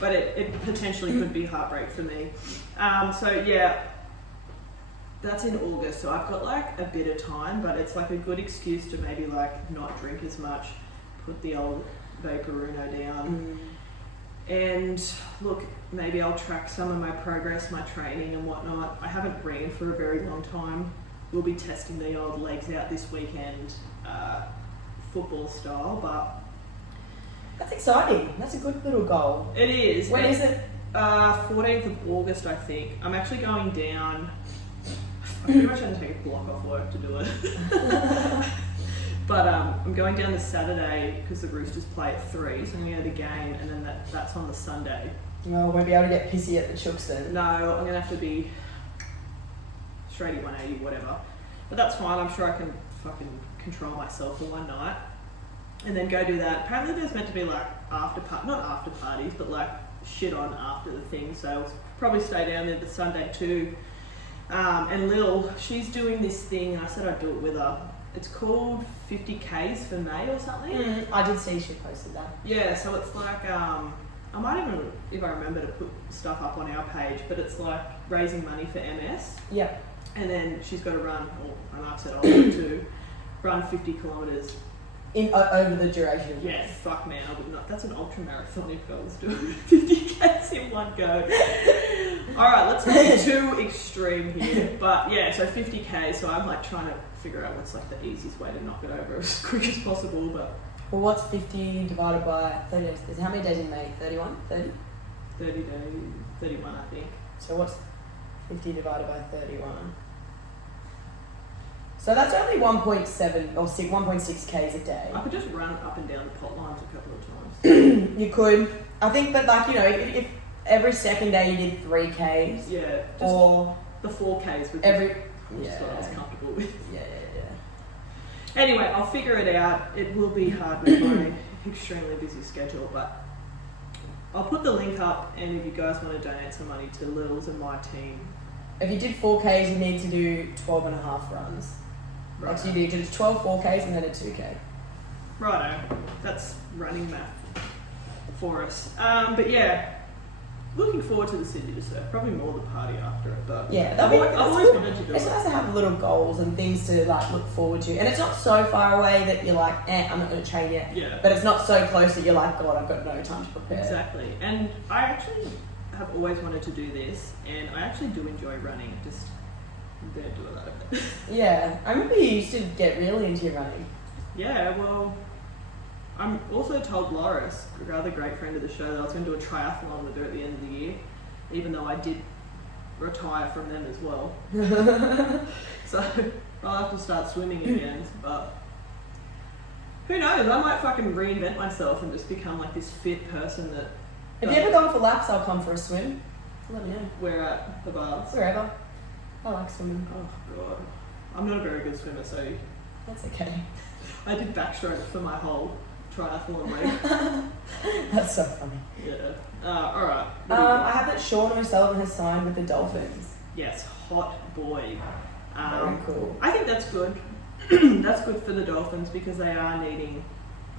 But it potentially could be heartbreak for me. So yeah, that's in August. So I've got like a bit of time, but it's like a good excuse to maybe like not drink as much, put the old Vaporuno down. And look, maybe I'll track some of my progress, my training and whatnot. I haven't ran for a very long time. We'll be testing the old legs out this weekend, football style, but that's exciting. That's a good little goal. it is. When is it? 14th of August, I think. I'm actually going down. I pretty much had to take a block off work to do it. But I'm going down this Saturday because the Roosters play at 3, so I'm going to go to the game, and then that's on the Sunday. Well, we won't be able to get pissy at the Chooks then. No, I'm going to have to be straighty 180, whatever. But that's fine. I'm sure I can fucking control myself for one night. And then go do that. Apparently there's meant to be like not after parties, but like shit on after the thing. So I'll probably stay down there the Sunday too. And Lil, she's doing this thing. I said I'd do it with her. It's called 50Ks for May or something. I did see she posted that. Yeah, so it's like, I might even, if I remember, to put stuff up on our page, but it's like raising money for MS. Yep. And then she's got to run, and I've said I'll do too, run 50 kilometres over the duration of Yeah, fuck man, I would not. That's an ultra marathon if I was doing 50Ks in one go. Alright, let's go too extreme here. But yeah, so 50K, so I'm like trying to figure out what's like the easiest way to knock it over as quick as possible. But well, what's 50 divided by 30 days? How many days in May? 31? 30? 30 days, 31 I think. So what's 50 divided by 31? So that's only 1.7 or 1.6 Ks a day. I could just run up and down the pot lines a couple of times. You could. I think that, like, you know, if every second day you did 3 Ks. Yeah. Just or the 4 Ks would every. Which is what I was comfortable with. Yeah. Anyway, I'll figure it out. It will be hard with my extremely busy schedule, but I'll put the link up, and if you guys want to donate some money to Littles and my team. If you did 4 Ks, you need to do 12 and a half runs. Right. Like, so you do 12 4Ks and then a 2K. Righto. That's running math for us. But yeah, looking forward to the Sydney to Surf. Probably more the party after it, but yeah, I've always wanted to do it's it. nice to have little goals and things to like look forward to, and it's not so far away that you're like, I'm not going to train yet. Yeah. But it's not so close that you're like, God, I've got no time to prepare. Exactly. And I actually have always wanted to do this, and I actually do enjoy running. Just don't do a lot of it. Yeah, I remember you used to get really into your running. Yeah, well, I'm also told Loris, a rather great friend of the show, that I was going to do a triathlon with her at the end of the year, even though I did retire from them as well. So I'll have to start swimming again, but who knows, I might fucking reinvent myself and just become like this fit person that... If you ever gone for laps, I'll come for a swim. Let me know. We're at the bars. Wherever. I like swimming. Oh god. I'm not a very good swimmer, so That's okay. I did backstroke for my whole triathlon week. That's so funny. Yeah. Alright. I have that Sean O'Sullivan has signed with the Dolphins. Yes, hot boy. Very cool. I think that's good. That's good for the Dolphins because they are needing,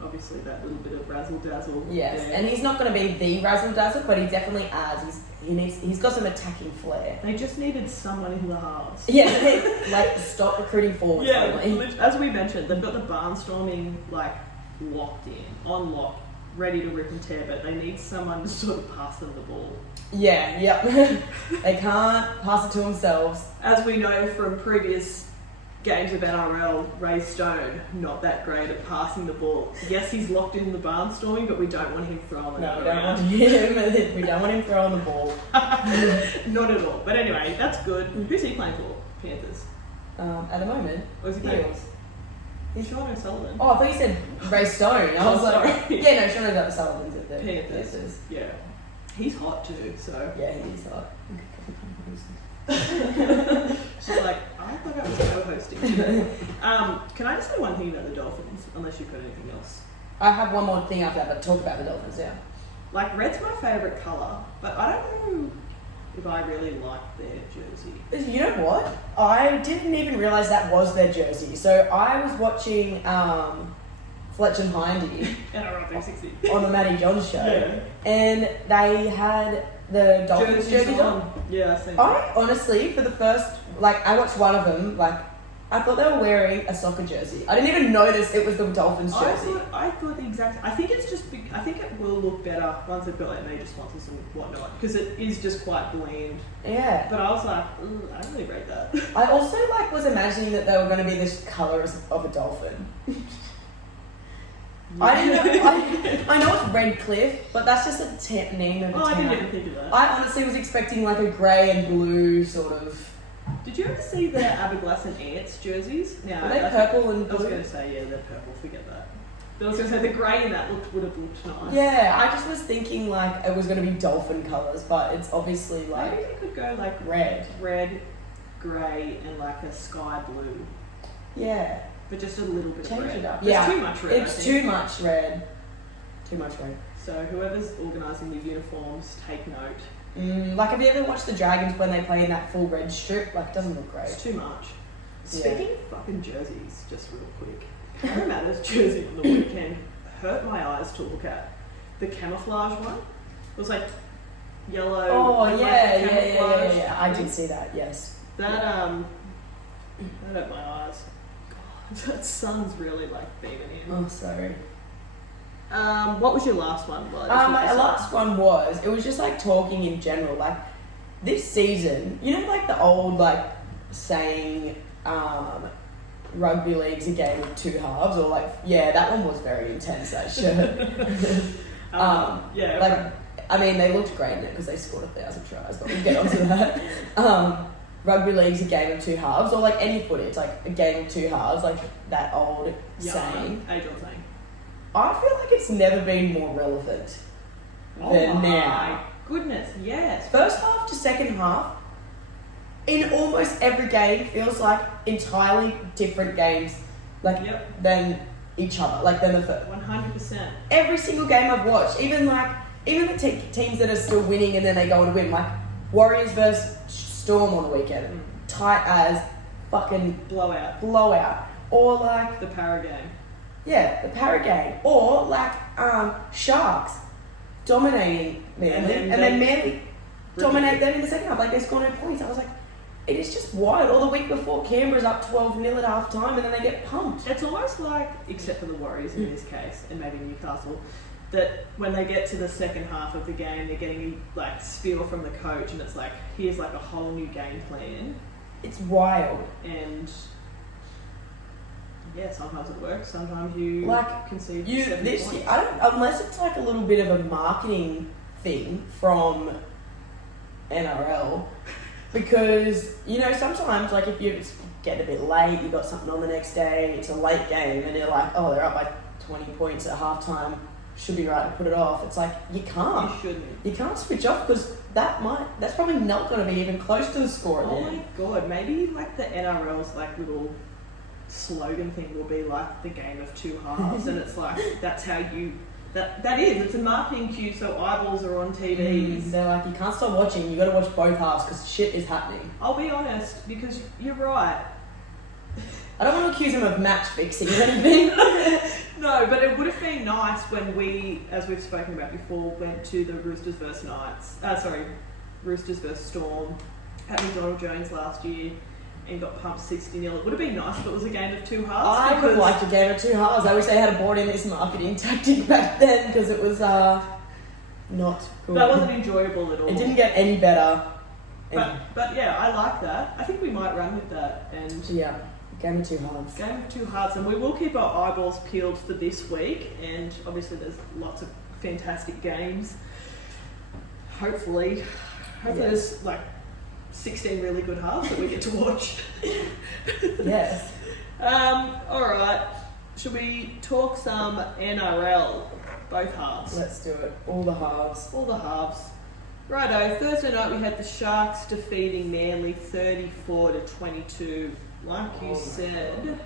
obviously, that little bit of razzle dazzle. Yes, there. and he's not going to be the razzle dazzle, but he definitely adds. He's got some attacking flair. They just needed someone in the halves. Yeah, like stop recruiting forwards. Yeah, only. as we mentioned, they've got the barnstorming like locked in, on lock, ready to rip and tear, but they need someone to sort of pass them the ball. Yeah, yep. They can't pass it to themselves. As we know from previous games of NRL, Ray Stone, not that great at passing the ball. Yes, he's locked in the barnstorming, but we don't want him throwing No, it we don't around. want him. We don't want him throwing the ball. Not at all. But anyway, that's good. Who's he playing for? Panthers. At the moment, Or is he playing? Eels. He's Sean O'Sullivan. Oh, I thought you said Ray Stone. I was Oh, like, sorry. yeah, no, Sean O'Sullivan's at the Panthers. Yeah. He's hot too, so. Yeah, he's hot. She's like, I thought I was co-hosting today. Can I just say one thing about the Dolphins, unless you've got anything else? I have one more thing after that, but talk about the Dolphins, yeah. Like, red's my favourite colour, but I don't know if I really like their jersey. You know what? I didn't even realise that was their jersey. So I was watching Fletch and Hindy NRL 360. on the Matty John show, Yeah. and they had the Dolphins jerseys on. Yeah, I see. I honestly, for the first, like, I watched one of them, like, I thought they were wearing a soccer jersey. I didn't even notice it was the Dolphins jersey. I thought the exact. I think it's just. I think it will look better once they've got like major sponsors and whatnot, because it is just quite bland. Yeah. But I was like, I don't really rate that. I also like was imagining that they were going to be this colour of a dolphin. I didn't know. I know it's Red Cliff, but that's just a name of a Oh, I town. didn't even think of that. I honestly was expecting like a grey and blue sort of. Did you ever see their Aberglass and Ants jerseys? Now, Were they purple and I was blue? going to say, yeah, they're purple. Forget that. But I was going to say the grey in that would have looked nice. Yeah, I just was thinking like it was going to be dolphin colours, but it's obviously Maybe like they could go like red. grey, and like a sky blue, Yeah, but just a little bit change of red. it up. It's Yeah, too much red. it's I too think. much red. Too much red. So whoever's organising the uniforms, take note. Like, have you ever watched the Dragons when they play in that full red strip? Like, it doesn't look great. It's too much. Yeah. Speaking of fucking jerseys, just real quick, Parramatta's jersey on the weekend hurt my eyes to look at. The camouflage one. It was like yellow. Oh and, like, yeah. camouflage I thing. did see that. Yes. That hurt my eyes. That sun's really beaming in. Oh, sorry. What was your last one? My last one was, it was just talking in general. This season, the old saying, rugby league's a game of two halves, or that one was very intense, that shirt. They looked great in it because they scored 1,000 tries, but we'll get onto that. Rugby league's a game of two halves, or any footy, it's a game of two halves, that old saying. Age-old saying. I feel like it's never been more relevant than now. My goodness, yes. First half to second half, in almost every game, feels like entirely different games, than each other, than the first. 100%. Every single game I've watched, even the teams that are still winning and then they go and win, Warriors versus Storm on the weekend, tight as fucking blowout, or the Para game. Yeah, the Para game, or Sharks dominating Manly, and then Manly dominate them in the second half. They score no points. I was it is just wild. Or the week before, Canberra's up 12-0 at half time, and then they get pumped. It's almost except for the Warriors in this case, and maybe Newcastle, that when they get to the second half of the game, they're getting spiel from the coach, and it's here's a whole new game plan. It's wild. And yeah, sometimes it works, sometimes you concede 7 points. Year, I don't, unless it's a little bit of a marketing thing from NRL, because sometimes if you get a bit late, you got something on the next day, it's a late game, and you're oh, they're up by 20 points at half time, should be right to put it off. It's you can't. You shouldn't. You can't switch off because that's probably not going to be even close to the score. Oh my god, maybe the NRL's little slogan thing will be the game of two halves, and it's that's how you it's a marketing cue, so eyeballs are on TVs. They're you can't stop watching, you got to watch both halves because shit is happening. I'll be honest, because you're right. I don't want to accuse him of match fixing or anything. No, but it would have been nice when we, as we've spoken about before, went to the Roosters versus Roosters versus Storm at McDonald Jones last year and got pumped 60-0. It would have been nice if it was a game of two halves. I would have liked a game of two halves. I wish they had brought in this marketing tactic back then because it was not good. That wasn't enjoyable at all. It didn't get any better. But yeah, I like that. I think we might run with that. And yeah, game of two halves. Game of two halves, and we will keep our eyeballs peeled for this week. And obviously, there's lots of fantastic games. Hopefully, there's 16 really good halves that we get to watch. Yes. Alright. Should we talk some NRL? Both halves. Let's do it. All the halves. All the halves. Righto, Thursday night we had the Sharks defeating Manly 34-22. Like you said,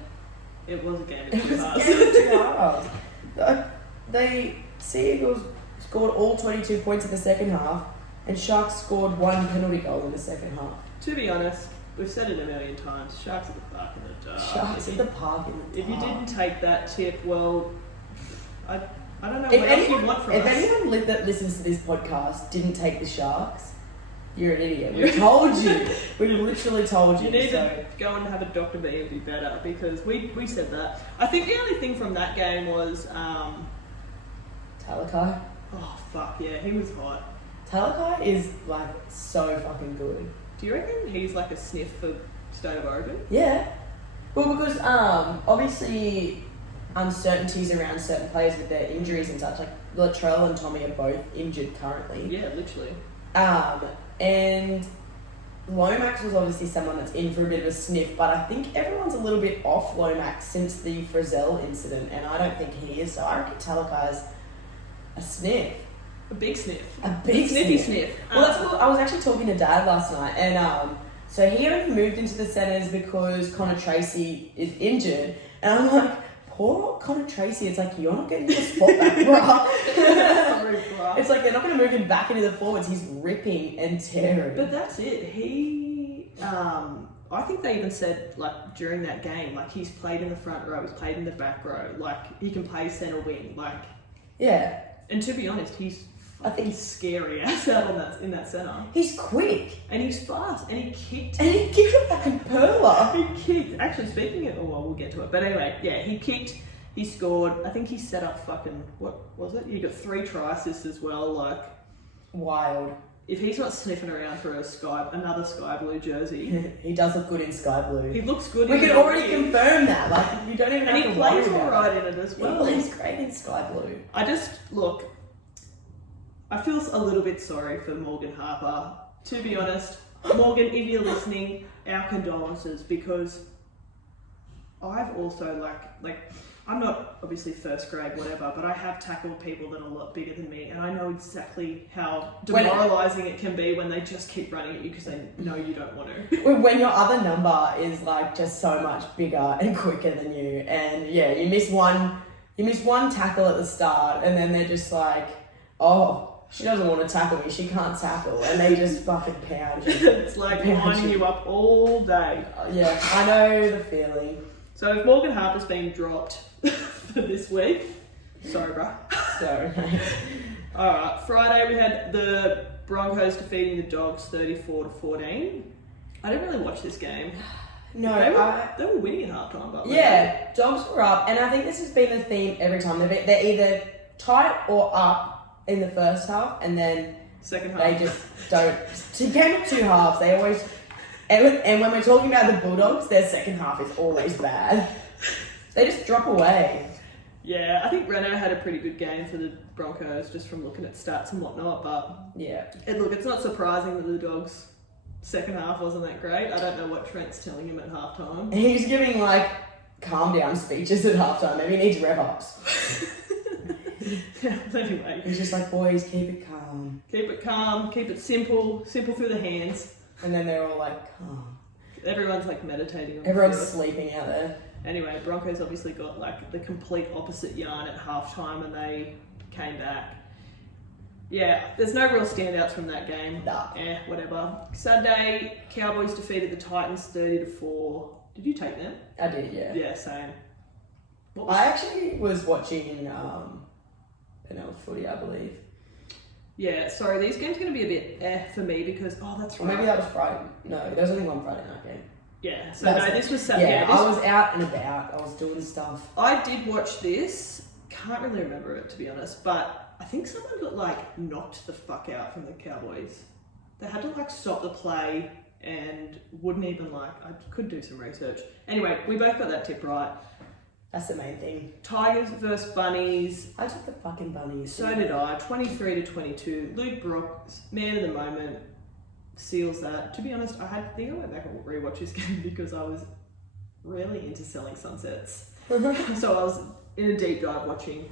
it was a game of two halves. It was a game of two halves. The Sea Eagles scored all 22 points in the second half, and Sharks scored one penalty goal in the second half. To be honest, we've said it a million times, Sharks at the park in the dark. Sharks at the park in the dark. If you didn't take that tip, well, I don't know what else you want from us. If anyone that listens to this podcast didn't take the Sharks, you're an idiot. We told you. We literally told you. You need to go and have a Dr. B and be better, because we said that. I think the only thing from that game was... Talakai. Oh, fuck, yeah, he was hot. Talakai is so fucking good. Do you reckon he's a sniff for State of Origin? Yeah. Well, because obviously uncertainties around certain players with their injuries and such. Latrell and Tommy are both injured currently. Yeah, literally. And Lomax was obviously someone that's in for a bit of a sniff, but I think everyone's a little bit off Lomax since the Frizzell incident, and I don't think he is. So I reckon Talakai's a sniff. A big sniff. A big sniffy sniff. Well, that's what I was actually talking to Dad last night, and so he only moved into the centres because Connor Tracy is injured, and I'm like, poor Connor Tracy. It's you're not getting your spot back, bruh. Sorry, bruh. It's they're not going to move him back into the forwards. He's ripping and tearing. But that's it. He, I think they even said during that game, he's played in the front row, he's played in the back row, he can play centre wing, Yeah. And to be honest, he's I think scary ass out in that centre. He's quick. And he's fast. And he kicked. And he kicked a fucking perler. He kicked. Actually, speaking of... Oh, well, we'll get to it. But anyway, yeah, he kicked. He scored. I think he set up fucking... What was it? He got 3 try assists as well. Like... Wild. If he's not sniffing around for another sky blue jersey... He does look good in sky blue. He looks good We can already confirm that. Like, you don't even have to worry about it. And he plays alright in it as well. He plays great in sky blue. I feel a little bit sorry for Morgan Harper. To be honest, Morgan, if you're listening, our condolences, because I've also like I'm not obviously first grade, whatever, but I have tackled people that are a lot bigger than me, and I know exactly how demoralising it can be when they just keep running at you because they know you don't want to. When your other number is like just so much bigger and quicker than you, and yeah, you miss one tackle at the start, and then they're just like, oh, she doesn't want to tackle me, she can't tackle, and they just fucking pound you. It's like winding you up all day. Yeah, I know the feeling. So if Morgan Harper's been dropped for this week, sorry, bruh. Sorry, mate. Alright, Friday we had the Broncos defeating the Dogs 34-14. I didn't really watch this game. No, they were winning at halftime, but yeah, Dogs were up, and I think this has been the theme every time. They're either tight or up in the first half, and then second half they just don't. To game of 2 halves, they always. And when we're talking about the Bulldogs, their second half is always bad. They just drop away. Yeah, I think Reno had a pretty good game for the Broncos, just from looking at stats and whatnot, but yeah. It's not surprising that the Dogs' second half wasn't that great. I don't know what Trent's telling him at halftime. He's giving like calm down speeches at halftime. Maybe he needs rev ups. Yeah, anyway. He's just like, boys, keep it calm. Keep it calm, keep it simple through the hands. And then they're all like, calm. Everyone's like meditating. Everyone's sleeping out there. Anyway, Broncos obviously got like the complete opposite yarn at halftime, and they came back. Yeah, there's no real standouts from that game. Nah. Whatever. Sunday, Cowboys defeated the Titans 30-4. Did you take them? I did, yeah. Yeah, same. I actually was watching Penthouse Footy, I believe. Yeah, sorry, these games are going to be a bit for me because, that's right. Or maybe that was Friday. No, there was only one Friday night game. Yeah, so no, this was Saturday. Yeah, I was out and about. I was doing stuff. I did watch this. Can't really remember it, to be honest, but I think someone got, like, knocked the fuck out from the Cowboys. They had to, like, stop the play and wouldn't even, like, I could do some research. Anyway, we both got that tip right. That's the main thing. Tigers versus Bunnies. I took the fucking Bunnies. So did I. 23-22. Luke Brooks, man of the moment, seals that. To be honest, I think I went back and rewatched this game because I was really into Selling Sunsets. So I was in a deep dive watching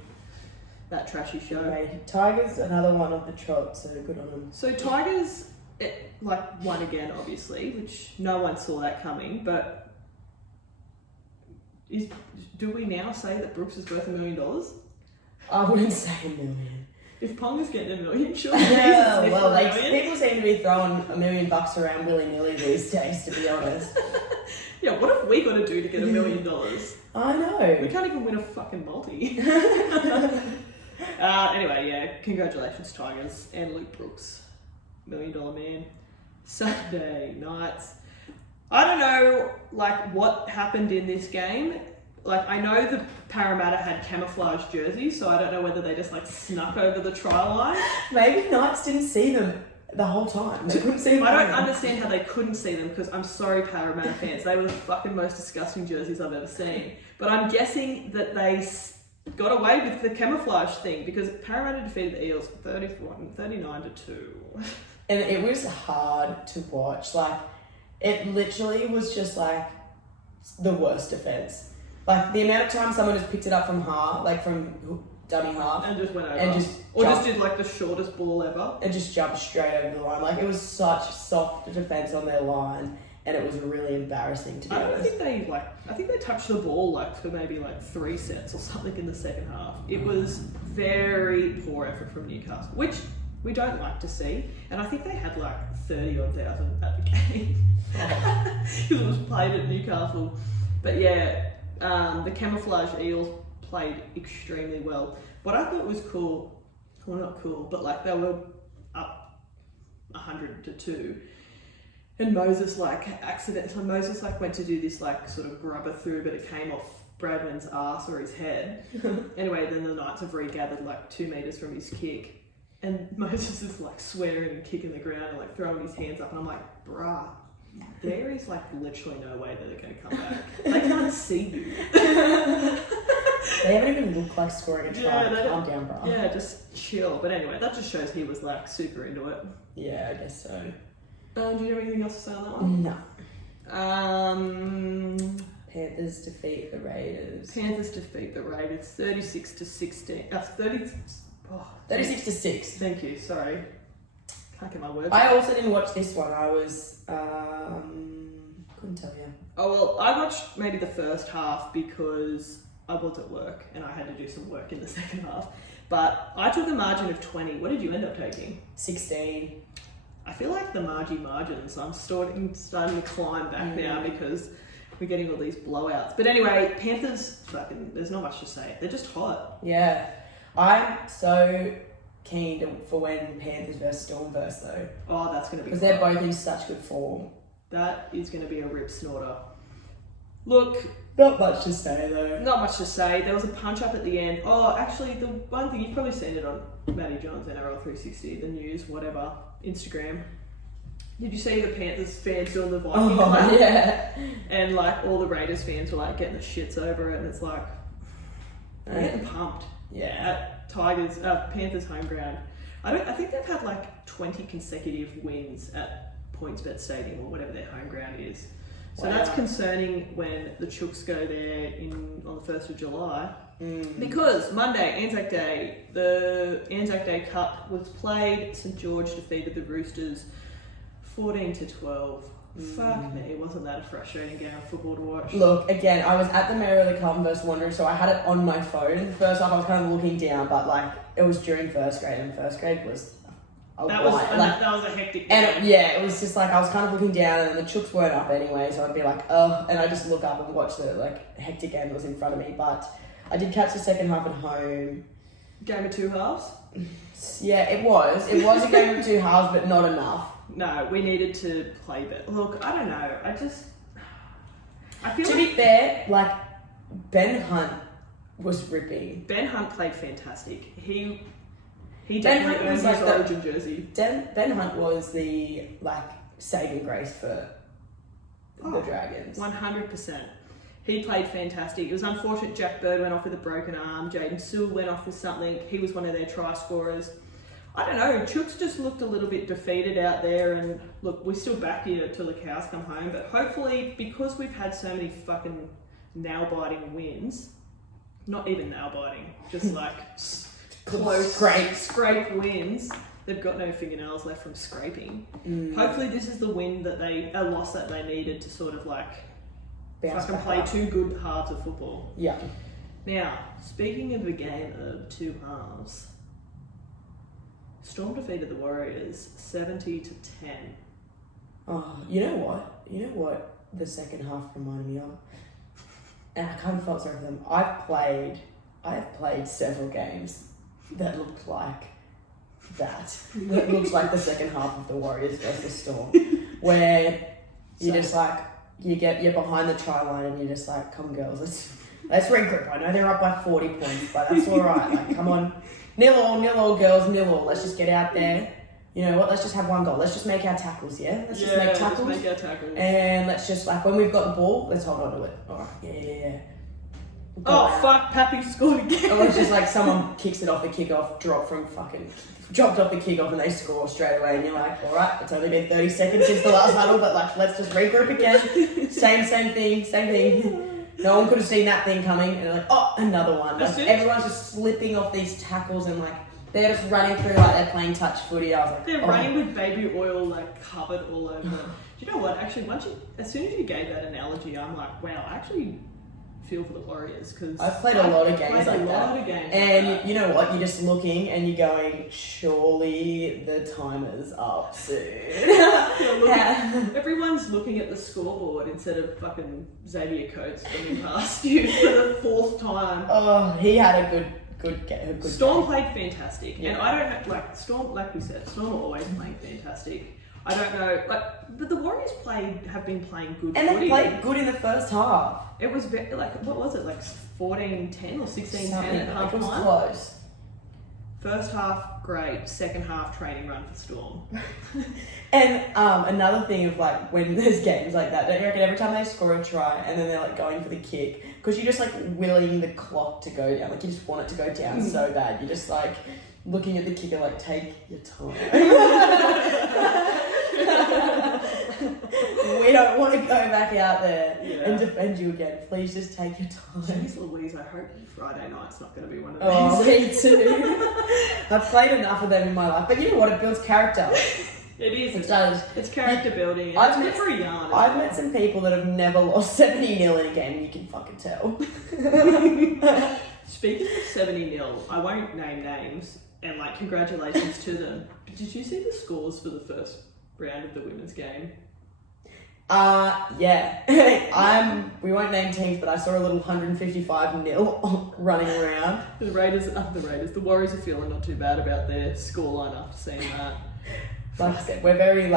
that trashy show. Anyway, Tigers, another one of the trot, so good on them. So Tigers, won again, obviously, which no one saw that coming, but do we now say that Brooks is worth $1 million? I wouldn't say $1 million. If Ponga's getting $1 million, sure. People seem to be throwing $1 million around willy-nilly these days, to be honest. Yeah, what have we got to do to get $1 million? I know. We can't even win a fucking multi. Anyway, yeah, congratulations, Tigers and Luke Brooks, $1 million man. Saturday nights. I don't know, what happened in this game. I know the Parramatta had camouflage jerseys, so I don't know whether they just, snuck over the try line. Maybe Knights didn't see them the whole time. They couldn't see them. I don't understand how they couldn't see them, because I'm sorry, Parramatta fans. They were the fucking most disgusting jerseys I've ever seen. But I'm guessing that they got away with the camouflage thing, because Parramatta defeated the Eels 39-2. And it was hard to watch. It literally was just the worst defense. The amount of time someone just picked it up from from dummy half, and just went over, and just did the shortest ball ever, and just jumped straight over the line. It was such soft defense on their line, and it was really embarrassing to be honest. I think they touched the ball for maybe 3 sets or something in the second half. It was very poor effort from Newcastle, which we don't like to see, and I think they had 30,000 at the game because it was played at Newcastle. But yeah, the camouflage Eels played extremely well. What I thought was cool, well, not cool, but like they were up 100-2. And Moses like went to do this like sort of grubber through, but it came off Bradman's ass or his head. Anyway, then the Knights have regathered like 2 meters from his kick, and Moses is like swearing and kicking the ground and like throwing his hands up, and I'm like, bruh, there is like literally no way that they're going to come back. They can't see you. They haven't even looked like scoring a try. Calm down, bro. Yeah, just chill. But anyway, that just shows he was like super into it. Yeah, I guess so. Do you have anything else to say on that one? No. Panthers defeat the Raiders. 36-16. 36-6. Thank you. Sorry, can't get my words. I also didn't watch this one. I was couldn't tell you. Oh well, I watched maybe the first half because I was at work and I had to do some work in the second half. But I took a margin of 20. What did you end up taking? 16. I feel like the margins, I'm starting to climb back now because we're getting all these blowouts. But anyway, Panthers, there's not much to say. They're just hot. Yeah. I'm so keen for when Panthers versus Storm versus though. Oh, that's going to be because they're both in such good form. That is going to be a rip snorter. Look. Not much to say though. Not much to say. There was a punch up at the end. Oh, actually, the one thing, you've probably seen it on Matty John's NRL 360, the news, whatever, Instagram. Did you see the Panthers fans doing the Viking clap? Yeah. And like all the Raiders fans were like getting the shits over it, and it's like they're getting pumped. Yeah. At Panthers home ground. I think they've had like 20 consecutive wins at PointsBet Stadium or whatever their home ground is. So that's concerning when the Chooks go there on the 1st of July. Because Monday, Anzac Day, the Anzac Day Cup was played. St George defeated the Roosters 14-12. Fuck me, wasn't that a frustrating game of football to watch? Look, again, I was at the Mayor of the Carlton versus Wanderers, so I had it on my phone. In the first half, I was kind of looking down, but like it was during first grade, and first grade was that was a hectic game. And it was just like I was kind of looking down, and the Chooks weren't up anyway, so I'd be like, oh, and I just look up and watch the like hectic game that was in front of me. But I did catch the second half at home. Game of 2 halves. Yeah, it was. It was a game of 2 halves, but not enough. No, we needed to play better. Look, I don't know. I feel to be fair, like Ben Hunt was ripping. Ben Hunt played fantastic. He Ben definitely Hunt earned was his like Origin jersey. Ben Hunt was the like saving grace for the Dragons. 100%. He played fantastic. It was unfortunate Jack Bird went off with a broken arm. Jaden Sewell went off with something. He was one of their try scorers. I don't know, Chooks just looked a little bit defeated out there, and look, we're still back here till the cows come home, but hopefully, because we've had so many fucking nail-biting wins, not even nail-biting, just like close, scrape wins, they've got no fingernails left from scraping. Hopefully this is the loss that they needed to sort of like fucking play 2 good halves of football. Yeah. Now, speaking of a game of 2 halves, Storm defeated the Warriors 70-10. Oh, you know what? The second half reminded me of? And I kind of felt sorry for them. I have played several games that looked like that. That looks like the second half of the Warriors versus Storm. Where you're just like, you're behind the try line and you're just like, come girls, let's regroup. I know they're up by 40 points, but that's alright. Like, come on. 0-0 girls, 0-0. Let's just get out there. You know what? Let's just have 1 goal. Let's just make our tackles, yeah? Let's just make tackles. Just make our tackles. And let's just, like, when we've got the ball, let's hold on to it. Alright, yeah. Fuck, Pappy scored again. Or it's just like someone kicks it off the kickoff, dropped off the kickoff and they score straight away. And you're like, alright, it's only been 30 seconds since the last huddle, but like, let's just regroup again. Same thing. No one could have seen that thing coming, and they're like, oh, another one. Like, everyone's just slipping off these tackles, and like they're just running through like they're playing touch footy. I was like, they're running with baby oil like covered all over. Do you know what? Actually, as soon as you gave that analogy, I'm like, wow, I actually feel for the Warriors because I've played a lot of games like that. And you know what? You're just looking and you're going, surely the timer's up soon. Everyone's looking at the scoreboard instead of fucking Xavier Coates coming past you for the 4th time. Oh, he had a good good Storm game. played fantastic, and I don't have, like Storm. Like we said, Storm are always playing fantastic. I don't know, like the Warriors have been playing good. And footy. they played good in the first half. It was what was it, like 14-10 or 16-10 at half time? It was close. First half, great. Second half, training run for Storm. And another thing of like when there's games like that, don't you reckon every time they score a try and then they're like going for the kick, because you're just like willing the clock to go down, like you just want it to go down so bad. You're just like looking at the kicker like, take your time. We don't want to go back out there and defend you again. Please just take your time. Jeez Louise, I hope Friday night's not going to be one of these. Oh, me too. I've played enough of them in my life. But you know what? It builds character. It is. It does. It's character building. I've it's good for a yarn. I've met some people that have never lost 70-0 in a game, and you can fucking tell. Speaking of 70-0, I won't name names, and like congratulations to them. But did you see the scores for the first round of the women's game? Yeah. We won't name teams, but I saw a little 155-0 running around. The Warriors are feeling not too bad about their scoreline after seeing that. Like I said, we're very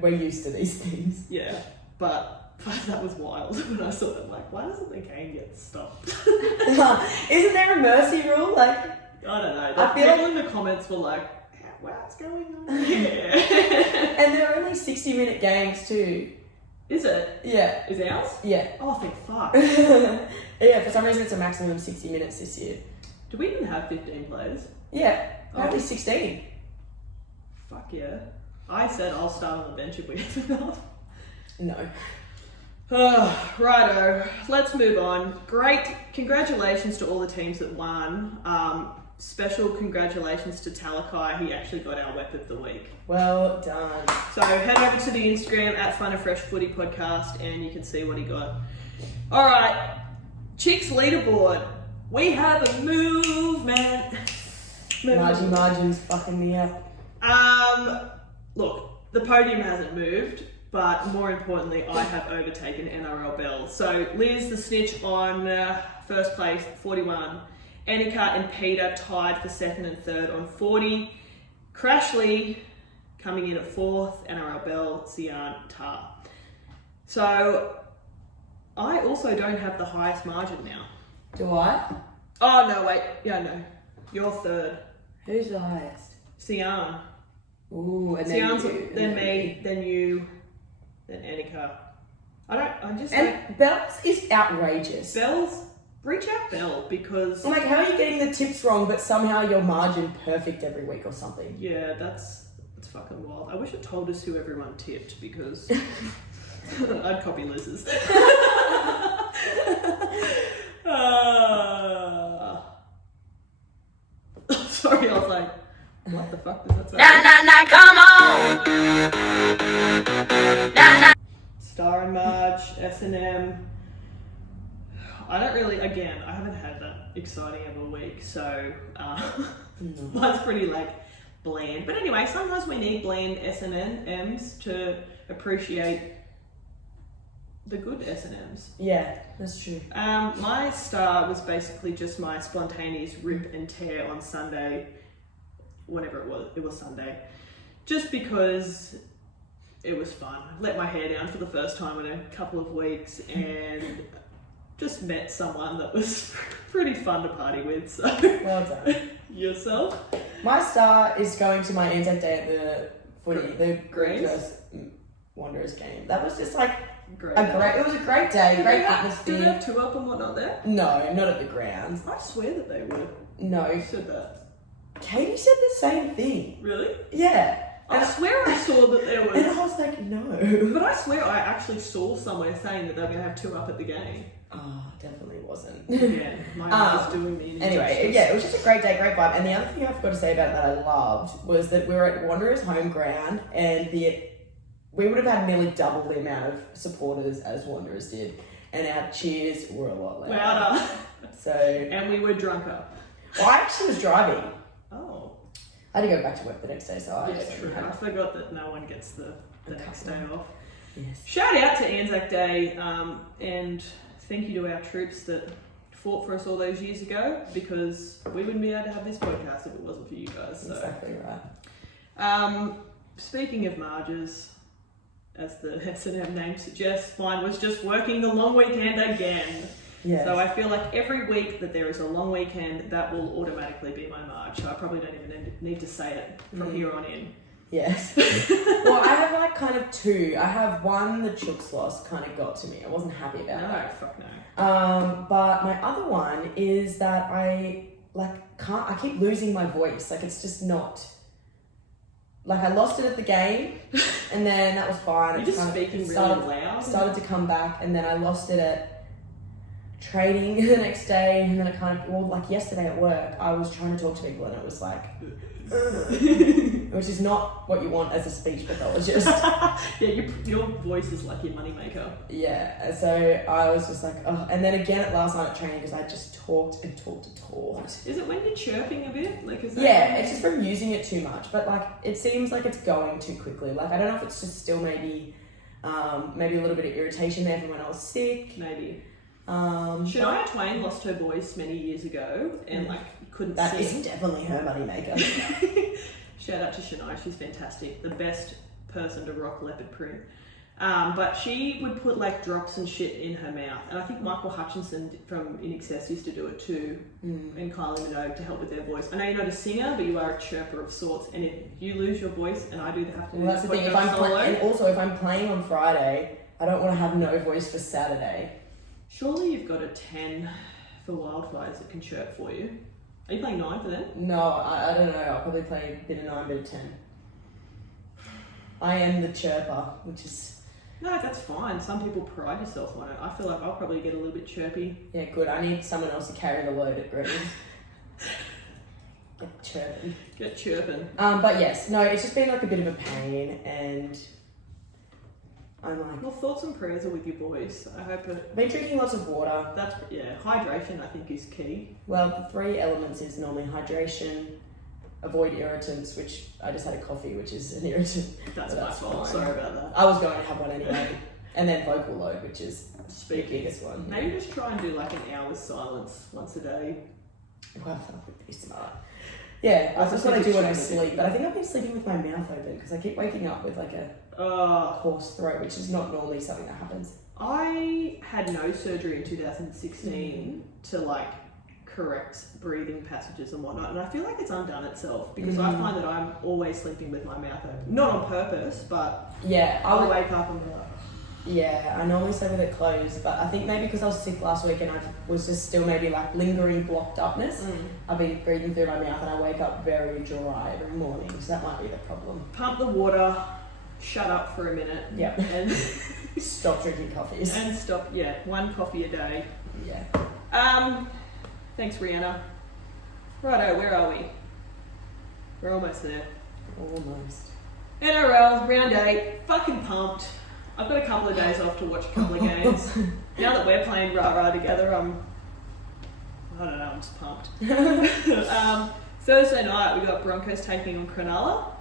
we're used to these things. Yeah, but that was wild when I saw that. Like, why doesn't the game get stopped? Isn't there a mercy rule? Like, I don't know. I feel people in the comments were like, "What's going on here?" And they're only 60-minute games too. Is it? Yeah. Is ours? Yeah. Oh, thank fuck. Yeah, for some reason it's a maximum of 60 minutes this year. Do we even have 15 players? Yeah, apparently 16. Fuck yeah. I said I'll start on the bench if we have enough. No. Righto, let's move on. Great, congratulations to all the teams that won. Special congratulations to Talakai, he actually got our Weap of the Week. Well done. So head over to the Instagram at Fun Fresh Footy podcast and you can see what he got. Alright, Chix Leaderboard. We have a movement. Margie's fucking me up. Look, the podium hasn't moved, but more importantly, I have overtaken NRL Bell. So Liz, the snitch, on first place, 41. Annika and Peter tied for second and third on 40. Crashley coming in at fourth, NRL Bell, Sian, Tar. So I also don't have the highest margin now. Do I? Oh, no, wait. Yeah, no. You're third. Who's the highest? Sian. Ooh, and Sian's, then then me, then you, then Annika. And Bell's is outrageous. Reach out Bell, because... Like, how are you getting the tips wrong, but somehow your margin perfect every week or something? Yeah, that's fucking wild. I wish it told us who everyone tipped, because I'd copy Liz's. Sorry, I was like, what the fuck does that say? Nah, come on! Star and Marge, S&M. I don't really, again, I haven't had that exciting of a week, so mine's pretty like bland. But anyway, sometimes we need bland S&Ms to appreciate the good S&Ms. Yeah, that's true. My star was basically just my spontaneous rip and tear on Sunday, whenever it was Sunday, just because it was fun. Let my hair down for the first time in a couple of weeks and just met someone that was pretty fun to party with. So Well done. Yourself? My star is going to my Anzac Day at the footy, the Greens versus Wanderers game. That was just like it Great. was a great day, great Did atmosphere. they have 2-up and whatnot there? No, not at the grounds. I swear that they were. No. Who said that? Katie said the same thing. Really? Yeah. I swear I saw that there And I was. was like, no. But I swear I actually saw somewhere saying that they were going to have 2-up at the game. Oh, definitely wasn't. Yeah, my eyes doing me. Anyway, yeah, it was just a great day, great vibe. And the other thing I forgot to say about that I loved was that we were at Wanderers home ground and we would have had nearly double the amount of supporters as Wanderers did. And our cheers were a lot louder. Louder. So... And we were drunker. Well, I actually was driving. Oh. I had to go back to work the next day, so I Yeah, just true. had I forgot that no one gets the next day off. Yes. Shout out to Anzac Day, and thank you to our troops that fought for us all those years ago, because we wouldn't be able to have this podcast if it wasn't for you guys. So. Exactly right. Speaking of Marges, as the S&M name suggests, mine was just working the long weekend again. Yes. So I feel like every week that there is a long weekend, that will automatically be my Marge. So I probably don't even need to say it from here on in. Yes. Well, I have like kind of two. I have one, the Chix loss kind of got to me. I wasn't happy about No, that. fuck no. But my other one is that I keep losing my voice. Like it's just not. Like I lost it at the game, and then that was fine. You're just speaking really loud. Started to come back, and then I lost it at training the next day, and then it kind of, well, like yesterday at work, I was trying to talk to people, and it was like, which is not what you want as a speech pathologist. Yeah, your voice is like your moneymaker. Yeah, and so I was just like, oh, and then again at last night at training, because I just talked and talked and talked. Is it when you're chirping a bit? Like, is that yeah, it's just from using it too much, but like it seems like it's going too quickly. Like I don't know if it's just still maybe a little bit of irritation there from when I was sick. Maybe. Shania Twain lost her voice many years ago and like couldn't That sing. is definitely her moneymaker. Shout out to Shania, she's fantastic. The best person to rock leopard print. But she would put like drops and shit in her mouth. And I think Michael Hutchinson from In Excess used to do it too. And Kylie Minogue to help with their voice. I know you're not a singer, but you are a chirper of sorts. And if you lose your voice, and I do have to do Well, that's the thing. And also if I'm playing on Friday, I don't want to have no voice for Saturday. Surely you've got a 10 for Wildfires that can chirp for you. Are you playing 9 for them? No, I don't know. I'll probably play a bit of 9, bit of 10. I am the chirper, which is... No, that's fine. Some people pride yourself on it. I feel like I'll probably get a little bit chirpy. Yeah, good. I need someone else to carry the load at Greens. Get chirping. Get chirping. But yes, no, it's just been like a bit of a pain, and I'm like... Well, thoughts and prayers are with your voice. I hope it... I've been drinking lots of water. That's, yeah, hydration I think is key. Well, the 3 elements is normally hydration, avoid irritants, which I just had a coffee, which is an irritant. That's my fault. fine. Sorry about that. I was going to have one anyway. And then vocal load, which is the biggest one. Maybe just try and do like an hour's silence once a day. Well, that would be smart. Yeah, that's what I do when I sleep. But I think I've been sleeping with my mouth open because I keep waking up with like a hoarse throat, which is not normally something that happens. I had no surgery in 2016 to like correct breathing passages and whatnot, and I feel like it's undone itself because I find that I'm always sleeping with my mouth open. Not on purpose, but yeah, I'll wake up and be like... Yeah, I normally sleep with it closed, but I think maybe because I was sick last week and I was just still maybe like lingering blocked upness, I've been breathing through my mouth and I wake up very dry every morning, so that might be the problem. Pump the water, shut up for a minute, yep, and stop drinking coffees. And stop, 1 coffee a day. Yeah. Thanks, Rihanna. Righto, where are we? We're almost there. Almost. NRL Round 8, fucking pumped. I've got a couple of days off to watch a couple of games. Now that we're playing rah-rah together, I don't know, I'm just pumped. Thursday night, we got Broncos taking on Cronulla.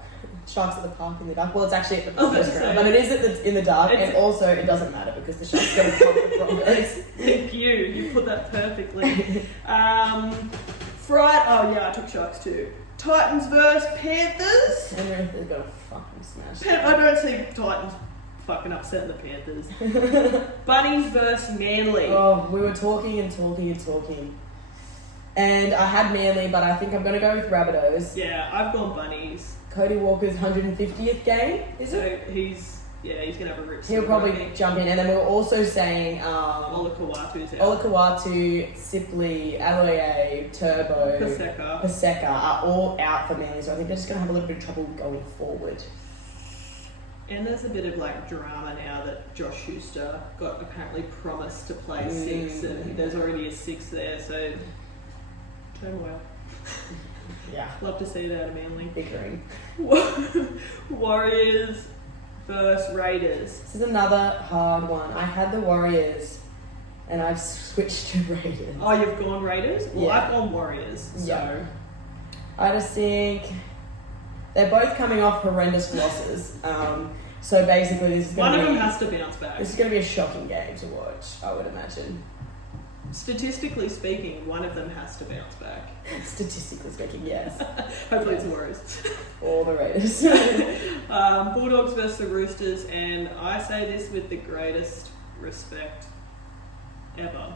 Sharks at the park in the dark. Well, it's actually at the Broncos ground, but it is in the dark, and also it doesn't matter because the Sharks going to pump the Broncos. Thank you. You put that perfectly. I took Sharks too. Titans versus Panthers. Penrith is going to fucking smash. I don't see Titans fucking upsetting the Panthers. Bunnies versus Manly. Oh, we were talking. And I had Manly, but I think I'm going to go with Rabbitohs. Yeah, I've gone Bunnies. Cody Walker's 150th game, is so it? He's going to have a rip. He'll probably jump in. And then we were also saying Ola Kawatu's out. Ola Kawatu, Sipley, Aloye, Turbo, Paseka are all out for Manly, so I think they're just going to have a little bit of trouble going forward. And there's a bit of like drama now that Josh Schuster got apparently promised to play 6, and there's already a 6 there, so turmoil. Yeah. Love to see that out of Manly. Bickering. Warriors versus Raiders. This is another hard one. I had the Warriors and I've switched to Raiders. Oh, you've gone Raiders? Well, yeah. I've gone Warriors. So. Yeah. I just think they're both coming off horrendous losses. So basically this is going to be... One of them has to bounce back. This is going to be a shocking game to watch, I would imagine. statistically speaking, one of them has to bounce back. Statistically speaking, yes. Hopefully it's the Warriors. Or the Raiders. Bulldogs versus the Roosters, and I say this with the greatest respect ever.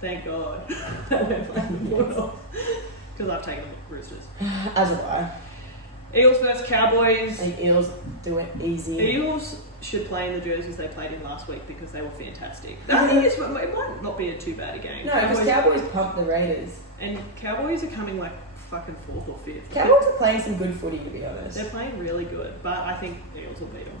Thank God that we're playing the Bulldogs. Because I've taken the Roosters. As have I. Eels versus Cowboys. The Eels do it easy. Eels should play in the jerseys they played in last week because they were fantastic. I think it might not be too bad a game. No, because Cowboys pumped the Raiders. And Cowboys are coming like fucking 4th or 5th. Cowboys are playing some good footy, to be honest. They're playing really good, but I think the Eels will beat them.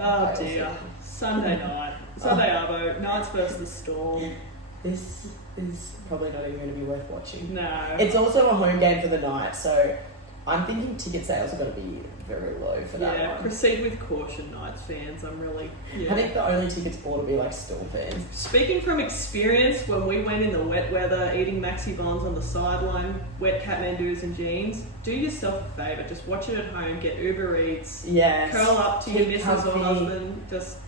Oh dear. Sunday night. Sunday Arvo. Knights versus the Storm. This is probably not even going to be worth watching. No. It's also a home game for the night, so I'm thinking ticket sales are going to be very low for that Yeah, one. proceed with caution, Knights fans. I'm really... Yeah. I think the only tickets bought will be like Storm fans. Speaking from experience, when we went in the wet weather, eating Maxi Bonds on the sideline, wet Kathmandu's and jeans, do yourself a favour. Just watch it at home, get Uber Eats, Yes. curl up to your Keep missus or comfy. husband, just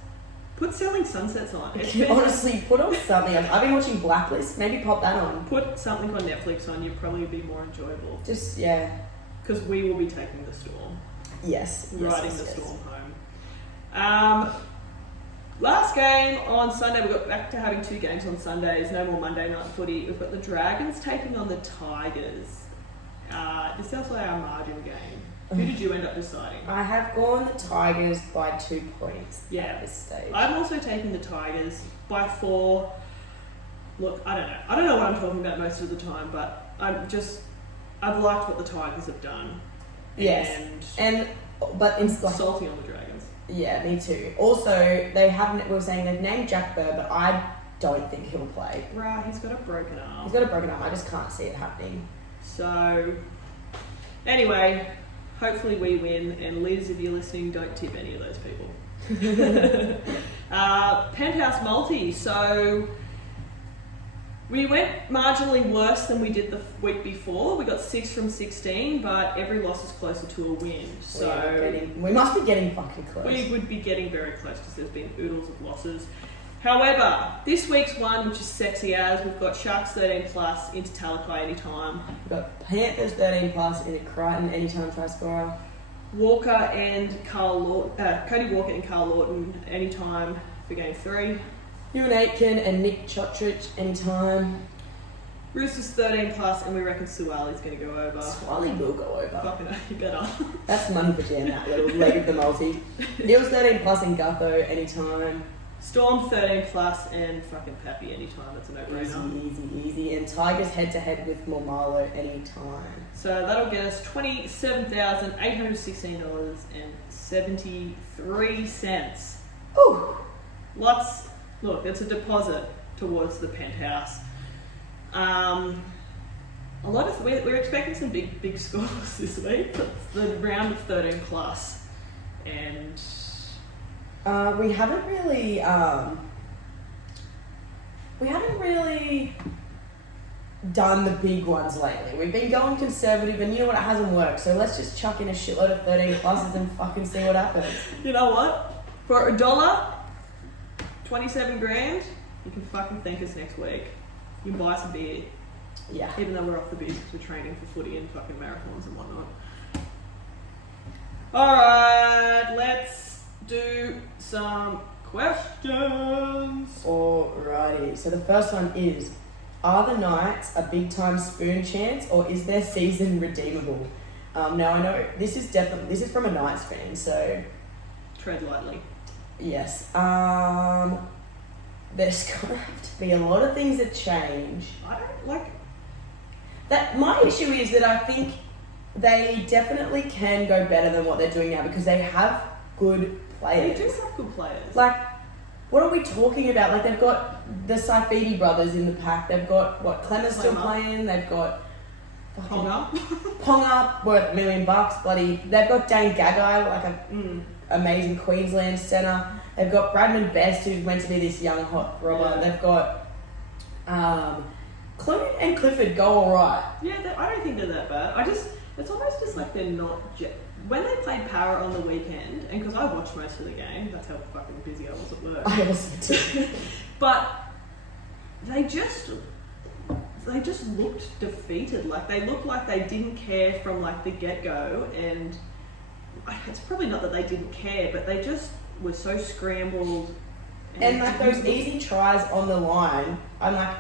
put Selling Sunsets on. It's Honestly, put on something else. I've been watching Blacklist. Maybe pop that on. Put something on Netflix on, you'd probably be more enjoyable. Just, yeah. Because we will be taking the Storm. Yes. Riding yes, the yes. Storm home. Last game on Sunday, we got back to having 2 games on Sundays, no more Monday night footy. We've got the Dragons taking on the Tigers. This is also our margin game. Who did you end up deciding? I have gone the Tigers by 2 points Yeah. at this stage. I'm also taking the Tigers by 4. Look, I don't know. I don't know what I'm talking about most of the time, but I've liked what the Tigers have done. Yes. But And salty on the Dragons. yeah, me too. Also, we were saying they've named Jack Bird, but I don't think he'll play. Right, he's got a broken arm. He's got a broken arm. I just can't see it happening. So, anyway, hopefully we win. And Liz, if you're listening, don't tip any of those people. Penthouse Multi. So, we went marginally worse than we did the week before. We got 6 from 16, but every loss is closer to a win. So we must be getting fucking close. we would be getting very close because there's been oodles of losses. However, this week's one, which is sexy as, we've got Sharks 13 plus into Talakai anytime. We've got Panthers 13 plus into Crichton anytime try scorer. Walker and Cody Walker and Carl Lawton anytime for game 3. Ewan Aitken and Nick Chotrich anytime. Roosters 13 plus, and we reckon Suwali's going to go over. Swally will go over. Fucking hell, you better. That's money for Jan, that little leg of the multi. Eels 13 plus in Gutho anytime. Storm 13 plus and fucking Pappy anytime. That's a no-brainer. Easy. And Tigers head to head with Momalo anytime. So that'll get us $27,816.73. Ooh. Lots. Look, it's a deposit towards the Penthouse. We're expecting some big scores this week. It's the round of 13 plus, and we haven't really done the big ones lately. We've been going conservative, and you know what? It hasn't worked. So let's just chuck in a shitload of 13 pluses and fucking see what happens. you know what? For $1, 27 grand, you can fucking thank us next week. You can buy us a beer. Yeah. Even though we're off the beer because we're training for footy and fucking marathons and whatnot. Alright, let's do some questions. Alrighty. So the first one is, are the Knights a big time spoon chance, or is their season redeemable? Now I know this is from a Knights fan, so Tread lightly. yes. There's gonna have to be a lot of things that change. I don't like. That my issue is that I think they definitely can go better than what they're doing now because they have good They players. do have good players. Like, what are we talking about? Like, they've got the Saifidi brothers in the pack. They've got, Clemmer's still Clemmer. playing. They've got Ponga. Ponga, worth $1 million, bloody. They've got Dane Gagai, like a amazing Queensland centre. They've got Bradman Best, who's meant to be this young hot robber. Yeah. They've got Clune and Clifford go all right. Yeah, I don't think they're that bad. It's almost just like they're not. When they played Para on the weekend, and because I watched most of the game, that's how fucking busy I was at work. I also do. But they just looked defeated. Like they looked like they didn't care from like the get-go, and it's probably not that they didn't care, but they just were so scrambled. And like those easy tries on the line, I'm like,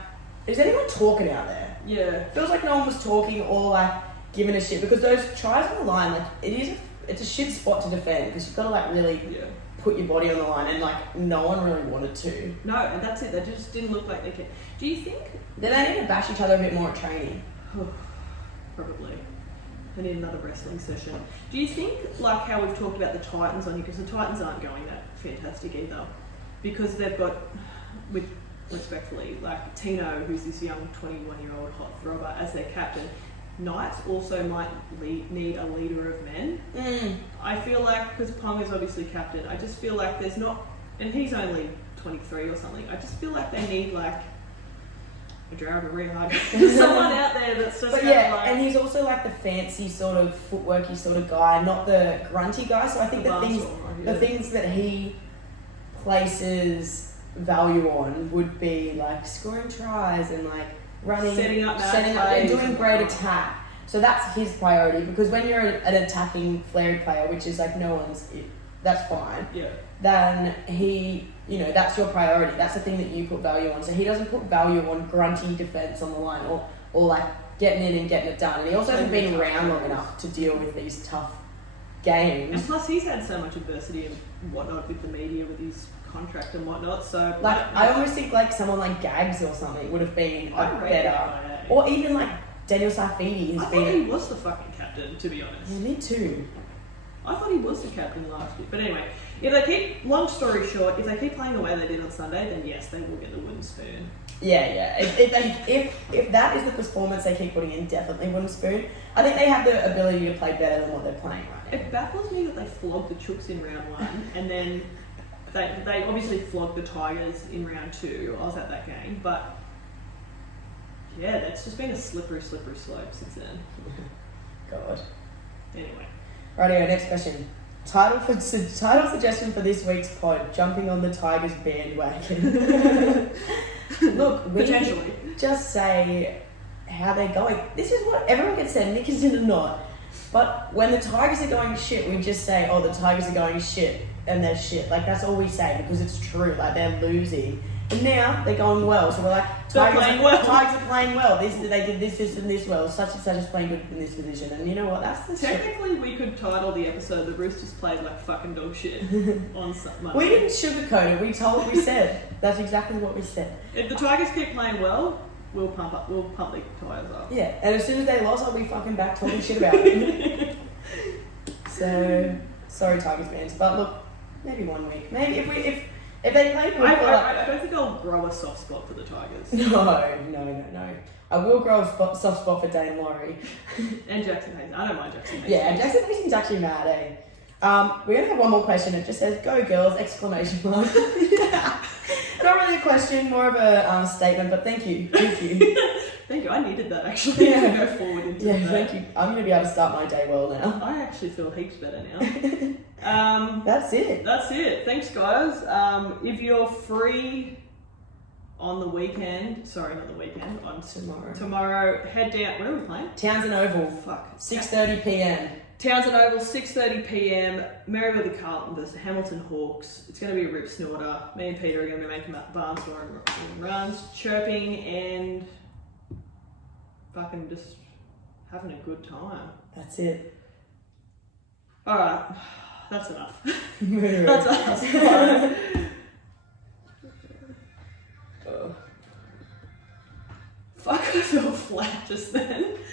is anyone talking out there? Yeah. Feels like no one was talking or like giving a shit, because those tries on the line, like it's a shit spot to defend, because you've got to like really put your body on the line, and like no one really wanted to. No, and that's it. They just didn't look like they cared. Do you think? Did they need to bash each other a bit more at training? Probably. I need another wrestling session. Do you think, like how we've talked about the Titans on here, because the Titans aren't going that fantastic either, because they've got, with respectfully, like Tino, who's this young 21-year-old hot throbber, as their captain. Knights also might need a leader of men. I feel like, because Pong is obviously captain, I just feel like there's not, and he's only 23 or something, I just feel like they need like a Gerard Rehard, someone out there that's just. But yeah, and he's also like the fancy sort of footworky sort of guy, not the grunty guy. So I think the things that he places value on would be like scoring tries and like running, setting up and doing great attack. So that's his priority, because when you're an attacking flair player, which is like no one's, that's fine. Yeah. Then he, you know, that's your priority. That's the thing that you put value on. So he doesn't put value on grunty defense on the line or like getting in and getting it done. And he also hasn't been around long enough to deal with these tough games. And plus he's had so much adversity and whatnot with the media, with his contract and whatnot. So like I almost think like someone like Gags or something would have been better. Or even like Daniel Saifidi has been. I thought he was the fucking captain, to be honest. Yeah, me too. I thought he was the captain last year. But anyway, if they keep, long story short, if they keep playing the way they did on Sunday, then yes, they will get the wooden spoon. Yeah. If that is the performance they keep putting in, definitely wooden spoon. I think they have the ability to play better than what they're playing right now. It baffles me that they flogged the Chooks in round 1, and then they obviously flogged the Tigers in round 2. I was at that game, but yeah, that's just been a slippery slope since then. God. Anyway. Rightio, next question. Title suggestion for this week's pod: jumping on the Tigers bandwagon. Look, we potentially just say how they're going. This is what everyone gets said, knickers in a knot. But when the Tigers are going shit, we just say, oh, the Tigers are going shit, and they're shit. Like, that's all we say, because it's true. Like, they're losing. And now they're going well, so we're like, Tigers are playing well. They did this and this well. Such and such is playing good in this position. And you know what? That's the technically shit. We could title the episode "The Roosters Played Like Fucking Dog Shit" on Monday. We didn't sugarcoat it. We said. That's exactly what we said. If the Tigers keep playing well, we'll pump the Tigers up. Yeah, and as soon as they lost, I'll be fucking back talking shit about it. So sorry, Tigers fans, but look, maybe 1 week. Maybe if they play good, I don't think I'll grow a soft spot for the Tigers. No. I will grow a soft spot for Dane Laurie. And Jackson Hayes. I don't mind Jackson Hayes. Yeah, Jackson Hayes is actually mad, eh? We're going to have one more question. It just says, "Go girls!" exclamation mark. Not really a question, more of a statement, but thank you. Thank you. I needed that, actually, to go forward into that. Yeah, thank you. I'm going to be able to start my day well now. I actually feel heaps better now. That's it. Thanks, guys. If you're free on the weekend, on tomorrow, head down. Where are we playing? Townsend Oval. 6:30 p.m. Townsend Oval, 6:30 p.m. Merriweather Carlton versus Hamilton Hawks. It's going to be a rip snorter. Me and Peter are going to be making barnstorming runs, chirping, and fucking just having a good time. That's it. All right, that's enough. That's us. Fuck, I feel flat just then.